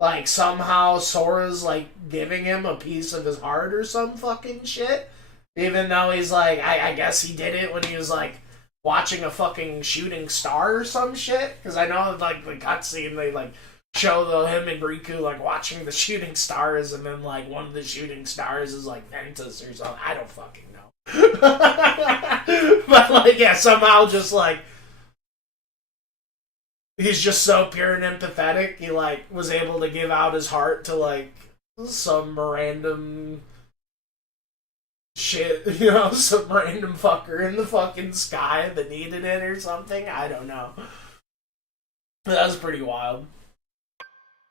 like, somehow Sora's, like, giving him a piece of his heart or some fucking shit, even though he's, like, I guess he did it when he was, like, watching a fucking shooting star or some shit, because I know, like, the cutscene, they, like, show him and Riku, like, watching the shooting stars, and then, like, one of the shooting stars is, like, Ventus or something. I don't fucking know. But, like, yeah, somehow just, like, he's just so pure and empathetic, he, like, was able to give out his heart to, like, some random shit, you know, some random fucker in the fucking sky that needed it or something. I don't know. That was pretty wild.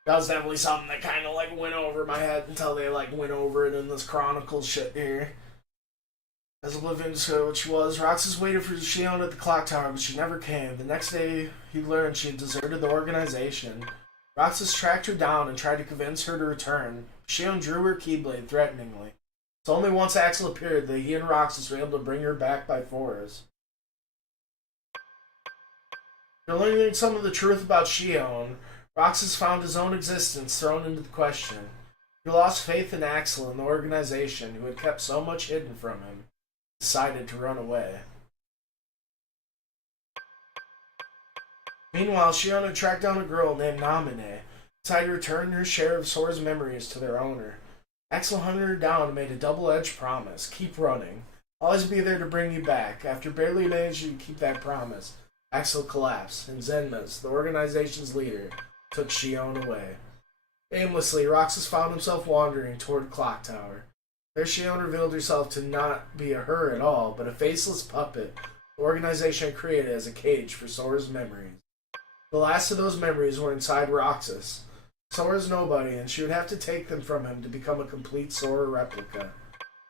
That was definitely something that kind of, like, went over my head until they, like, went over it in this Chronicles shit here. As Oblivion discovered what she was, Roxas waited for Shion at the clock tower, but she never came. The next day, he learned she had deserted the organization. Roxas tracked her down and tried to convince her to return. Shion drew her Keyblade threateningly. It's only once Axel appeared that he and Roxas were able to bring her back by force. After learning some of the truth about Shion, Roxas found his own existence thrown into the question. He lost faith in Axel and the organization, who had kept so much hidden from him, decided to run away. Meanwhile, Shion had tracked down a girl named Namine, decided to return her share of Sora's memories to their owner. Axel hunted her down and made a double-edged promise. Keep running. I'll always be there to bring you back. After barely managing to keep that promise, Axel collapsed, and Zenmas, the organization's leader, took Shion away. Aimlessly, Roxas found himself wandering toward Clock Tower. There Shion revealed herself to not be a her at all, but a faceless puppet the organization had created as a cage for Sora's memories. The last of those memories were inside Roxas. Sora's nobody, and she would have to take them from him to become a complete Sora replica.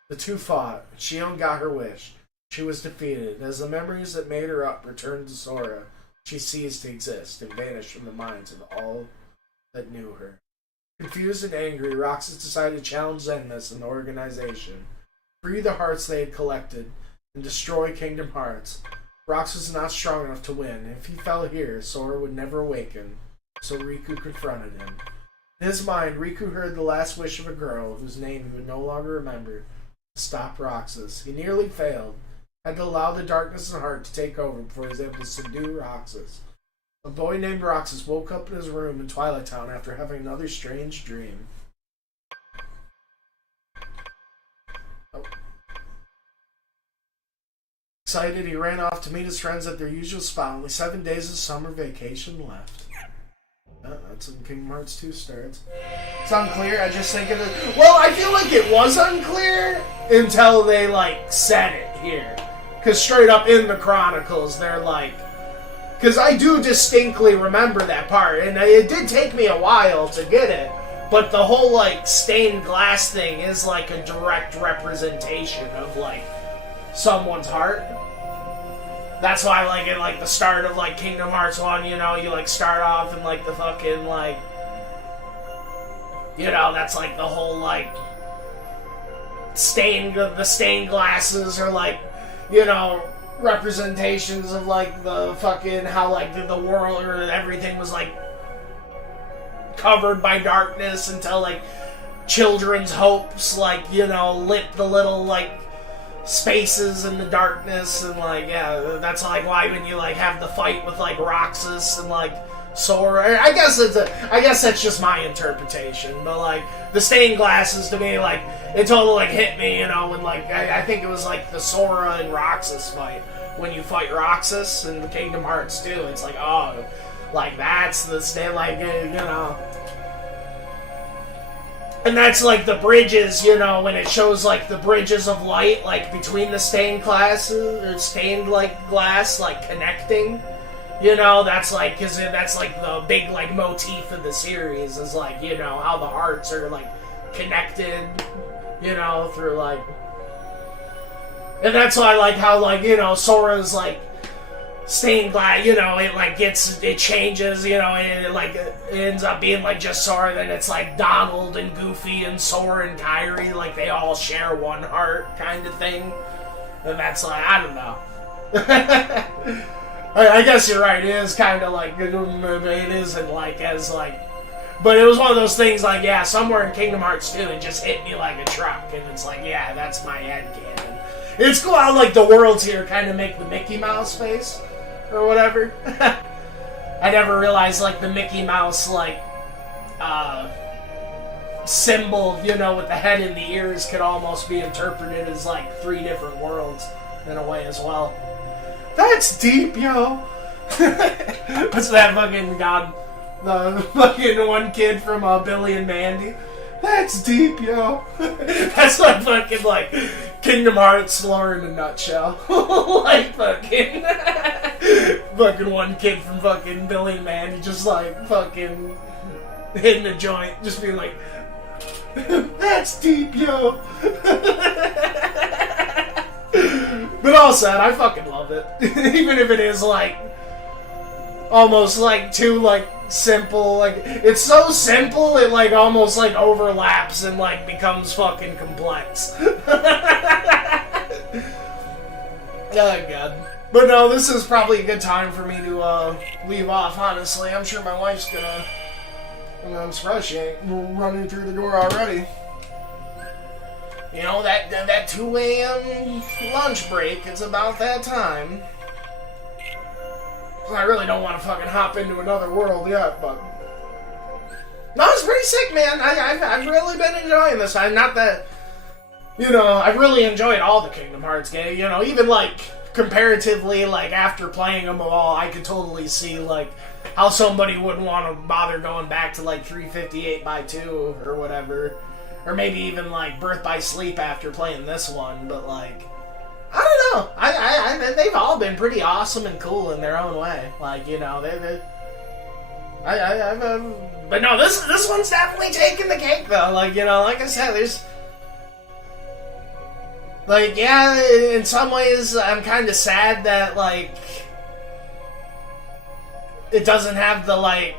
The two fought. Shion got her wish. She was defeated. As the memories that made her up returned to Sora, she ceased to exist and vanished from the minds of all that knew her. Confused and angry, Roxas decided to challenge Zenmas and the organization, free the hearts they had collected, and destroy Kingdom Hearts. Roxas was not strong enough to win. If he fell here, Sora would never awaken, so Riku confronted him. In his mind, Riku heard the last wish of a girl, whose name he would no longer remember, to stop Roxas. He nearly failed, had to allow the darkness in the heart to take over before he was able to subdue Roxas. A boy named Roxas woke up in his room in Twilight Town after having another strange dream. Excited, he ran off to meet his friends at their usual spot. Only 7 days of summer vacation left. That's when Kingdom Hearts 2 starts. It's unclear, I just think it is... Well, I feel like it was unclear until they, like, said it here. Because straight up in the Chronicles, they're like... Because I do distinctly remember that part, and it did take me a while to get it, but the whole, like, stained glass thing is, like, a direct representation of, like, someone's heart. That's why, like, at, like, the start of, like, Kingdom Hearts 1, you know, you, like, start off in, like, the fucking, like... You know, that's, like, the whole, like... The stained glasses are, like, you know... representations of, like, the fucking, how, like, the world or everything was, like, covered by darkness until, like, children's hopes, like, you know, lit the little, like, spaces in the darkness, and, like, yeah, that's, like, why when you, like, have the fight with, like, Roxas and, like, Sora, I guess that's just my interpretation, but, like, the stained glasses to me, like, it totally, like, hit me, you know, when, like, I think it was, like, the Sora and Roxas fight, when you fight Roxas in the Kingdom Hearts 2, it's like, oh, like, that's the stand, like, you know, and that's, like, the bridges, you know, when it shows, like, the bridges of light, like, between the stained glasses, or stained, like, glass, like, connecting. You know, that's like, cause that's like the big, like, motif of the series is, like, you know, how the hearts are, like, connected, you know, through, like, and that's why I like how, like, you know, Sora's, like, stained glass, you know, it, like, it changes, you know, and it, like, it ends up being, like, just Sora, then it's, like, Donald and Goofy and Sora and Kairi, like, they all share one heart kind of thing, and that's, like, I don't know. I guess you're right, it is kind of like, it isn't like as like, but it was one of those things like, yeah, somewhere in Kingdom Hearts 2 it just hit me like a truck, and it's like, yeah, that's my headcanon. It's cool how, like, the worlds here kind of make the Mickey Mouse face, or whatever. I never realized, like, the Mickey Mouse, like, symbol, you know, with the head and the ears could almost be interpreted as, like, 3 different worlds in a way as well. That's deep, yo. What's that fucking god? The fucking one kid from Billy and Mandy. That's deep, yo. That's like fucking, like, Kingdom Hearts lore in a nutshell. Like fucking fucking one kid from fucking Billy and Mandy just like fucking hitting a joint, just being like, that's deep, yo. But all said, I fucking love it. Even if it is, like, almost, like, too, like, simple. Like, it's so simple, it, like, almost, like, overlaps and, like, becomes fucking complex. Oh, God. But no, this is probably a good time for me to, leave off, honestly. I'm sure my wife's gonna... I'm surprised she ain't running through the door already. You know, that 2 a.m. lunch break, it's about that time. I really don't want to fucking hop into another world yet, but... No, it's pretty sick, man. I've really been enjoying this. I'm not that... You know, I've really enjoyed all the Kingdom Hearts games. You know, even, like, comparatively, like, after playing them all, I could totally see, like, how somebody wouldn't want to bother going back to, like, 358x2 or whatever. Or maybe even, like, Birth by Sleep after playing this one, but, like, I don't know. They've all been pretty awesome and cool in their own way. Like, you know, but no, this one's definitely taking the cake, though. Like, you know, like I said, there's, like, yeah, in some ways, I'm kind of sad that, like, it doesn't have the, like,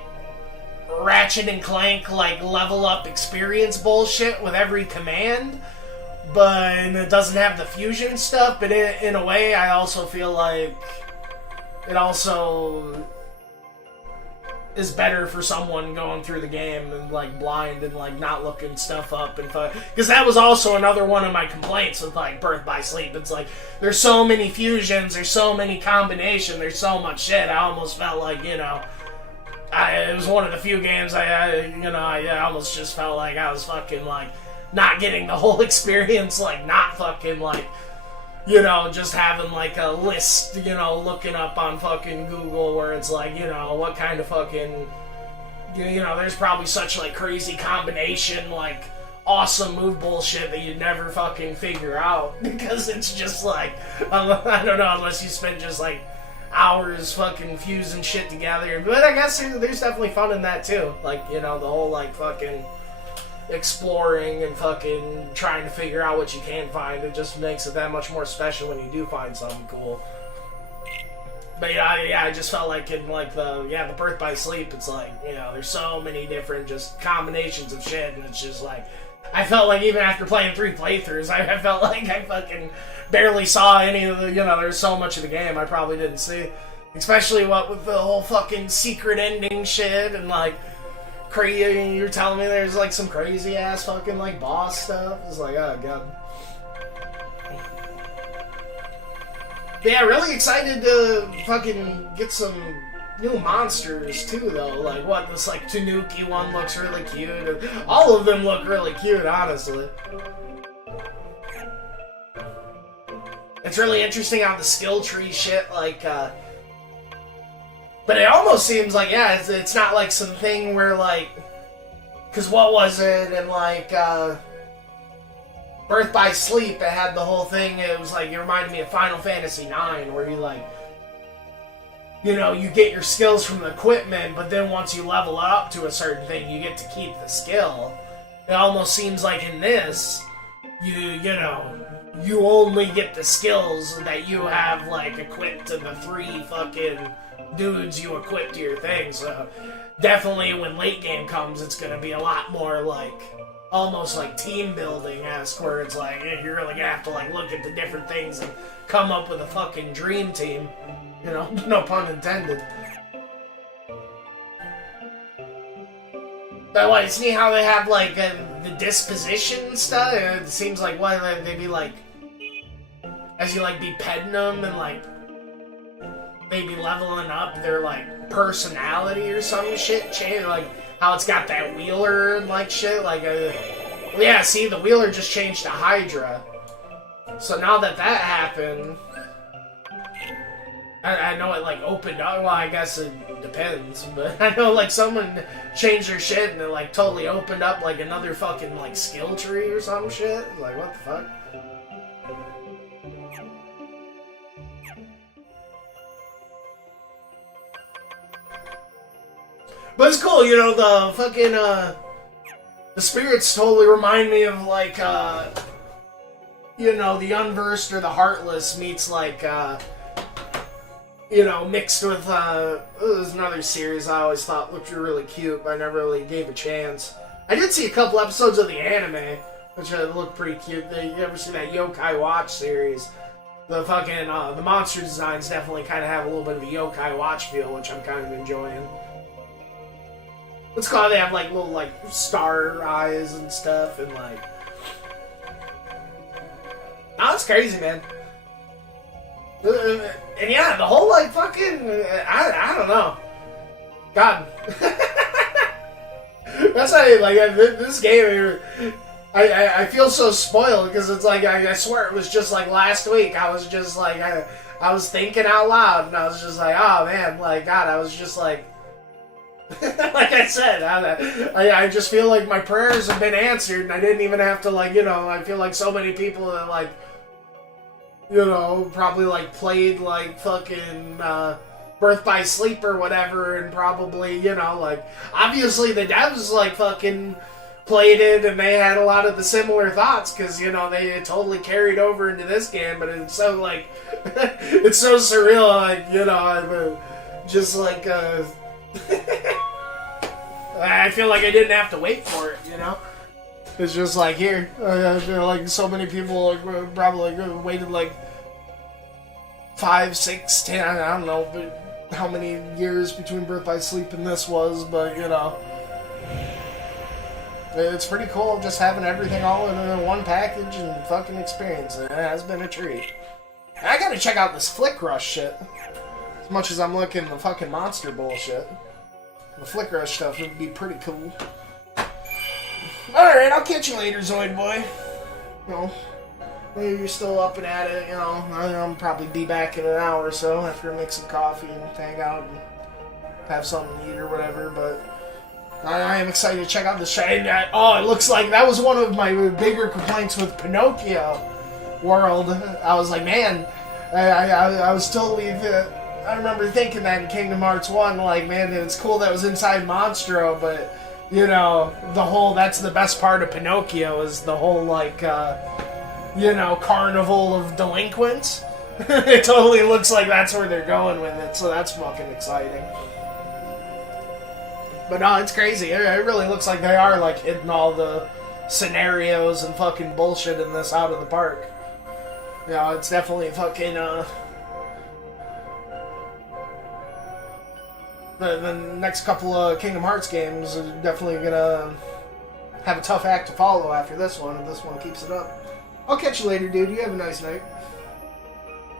Ratchet and Clank, like, level up experience bullshit with every command, but it doesn't have the fusion stuff, but in a way, I also feel like it also is better for someone going through the game and, like, blind and, like, not looking stuff up and because that was also another one of my complaints with, like, Birth by Sleep. It's like, there's so many fusions, there's so many combinations, there's so much shit, I almost felt like, you know, it was one of the few games I almost just felt like I was fucking, like, not getting the whole experience, like, not fucking, like, you know, just having, like, a list, you know, looking up on fucking Google where it's like, you know, what kind of fucking you know, there's probably such, like, crazy combination, like, awesome move bullshit that you'd never fucking figure out. Because it's just, like, I don't know, unless you spend just, like, hours fucking fusing shit together. But I guess there's definitely fun in that, too. Like, you know, the whole, like, fucking exploring and fucking trying to figure out what you can find. It just makes it that much more special when you do find something cool. But yeah, I just felt like in like the Birth by Sleep, it's like, you know, there's so many different just combinations of shit, and it's just like, I felt like even after playing 3 playthroughs, I felt like I fucking barely saw any of the, you know, there's so much of the game I probably didn't see. Especially what with the whole fucking secret ending shit and like crazy, you're telling me there's like some crazy ass fucking like boss stuff. It's like, oh god. But yeah, really excited to fucking get some new monsters too, though. Like what, this like Tanuki one looks really cute. All of them look really cute, honestly. It's really interesting how the skill tree shit, like, but it almost seems like, yeah, it's not like some thing where, like, because what was it, and like, Birth by Sleep, it had the whole thing, it was like, it reminded me of Final Fantasy IX, where you, like, you know, you get your skills from the equipment, but then once you level up to a certain thing, you get to keep the skill. It almost seems like in this, you know, you only get the skills that you have, like, equipped to the 3 fucking dudes you equip to your thing, so definitely when late game comes, it's gonna be a lot more, like, almost like team building-esque, where it's like, you're really gonna have to, like, look at the different things and come up with a fucking dream team. You know, no pun intended. But what, see how they have, like, the disposition stuff? It seems like, what, they'd be, like, as you, like, be petting them and, like, maybe leveling up their, like, personality or some shit, change, like, how it's got that Wheeler and, like, shit, like, yeah, see, the Wheeler just changed to Hydra. So now that happened, I know it, like, opened up, well, I guess it depends, but I know, like, someone changed their shit and it, like, totally opened up, like, another fucking, like, skill tree or some shit. Like, what the fuck? But it's cool, you know, the fucking, the spirits totally remind me of, like, you know, the Unversed or the Heartless meets, like, you know, mixed with, there's another series I always thought looked really cute, but I never really gave a chance. I did see a couple episodes of the anime, which looked pretty cute. You ever see that Yokai Watch series? The fucking, the monster designs definitely kind of have a little bit of a Yokai Watch feel, which I'm kind of enjoying. It's called, they have, like, little, like, star eyes and stuff, and, like... Oh, it's crazy, man. And yeah, the whole, like, fucking... I don't know. God. That's how, like, this game... I feel so spoiled, because it's like, I swear it was just, like, last week, I was just, like, I was thinking out loud, and I was just like, oh, man, like, God, I was just, like... like I said, I just feel like my prayers have been answered, and I didn't even have to, like, you know, I feel like so many people that, like, you know, probably, like, played, like, fucking, Birth by Sleep or whatever, and probably, you know, like, obviously the devs, like, fucking played it, and they had a lot of the similar thoughts, because, you know, they totally carried over into this game, but it's so, like, it's so surreal, like, you know, just, like, I feel like I didn't have to wait for it, you know? It's just like, here, I feel like so many people like, probably like, waited like 5, 6, 10, I don't know but how many years between Birth by Sleep and this was, but you know. It's pretty cool just having everything all in one package and fucking experience. It has been a treat. I gotta check out this Flick Rush shit. As much as I'm looking at the fucking monster bullshit. The Flick Rush stuff would be pretty cool. Alright, I'll catch you later, Zoid Boy. You know, maybe you're still up and at it, you know. I'll probably be back in an hour or so after I make some coffee and hang out and have something to eat or whatever, but I am excited to check out this show. And, it looks like that was one of my bigger complaints with Pinocchio World. I was like, man, I was totally... I remember thinking that in Kingdom Hearts 1, like, man, it's cool that it was inside Monstro, but, you know, that's the best part of Pinocchio is the whole, like, carnival of delinquents. It totally looks like that's where they're going with it, so that's fucking exciting. But no, it's crazy. It really looks like they are, like, hitting all the scenarios and fucking bullshit in this out of the park. You know, it's definitely fucking, The next couple of Kingdom Hearts games are definitely gonna have a tough act to follow after this one, if this one keeps it up. I'll catch you later, dude. You have a nice night.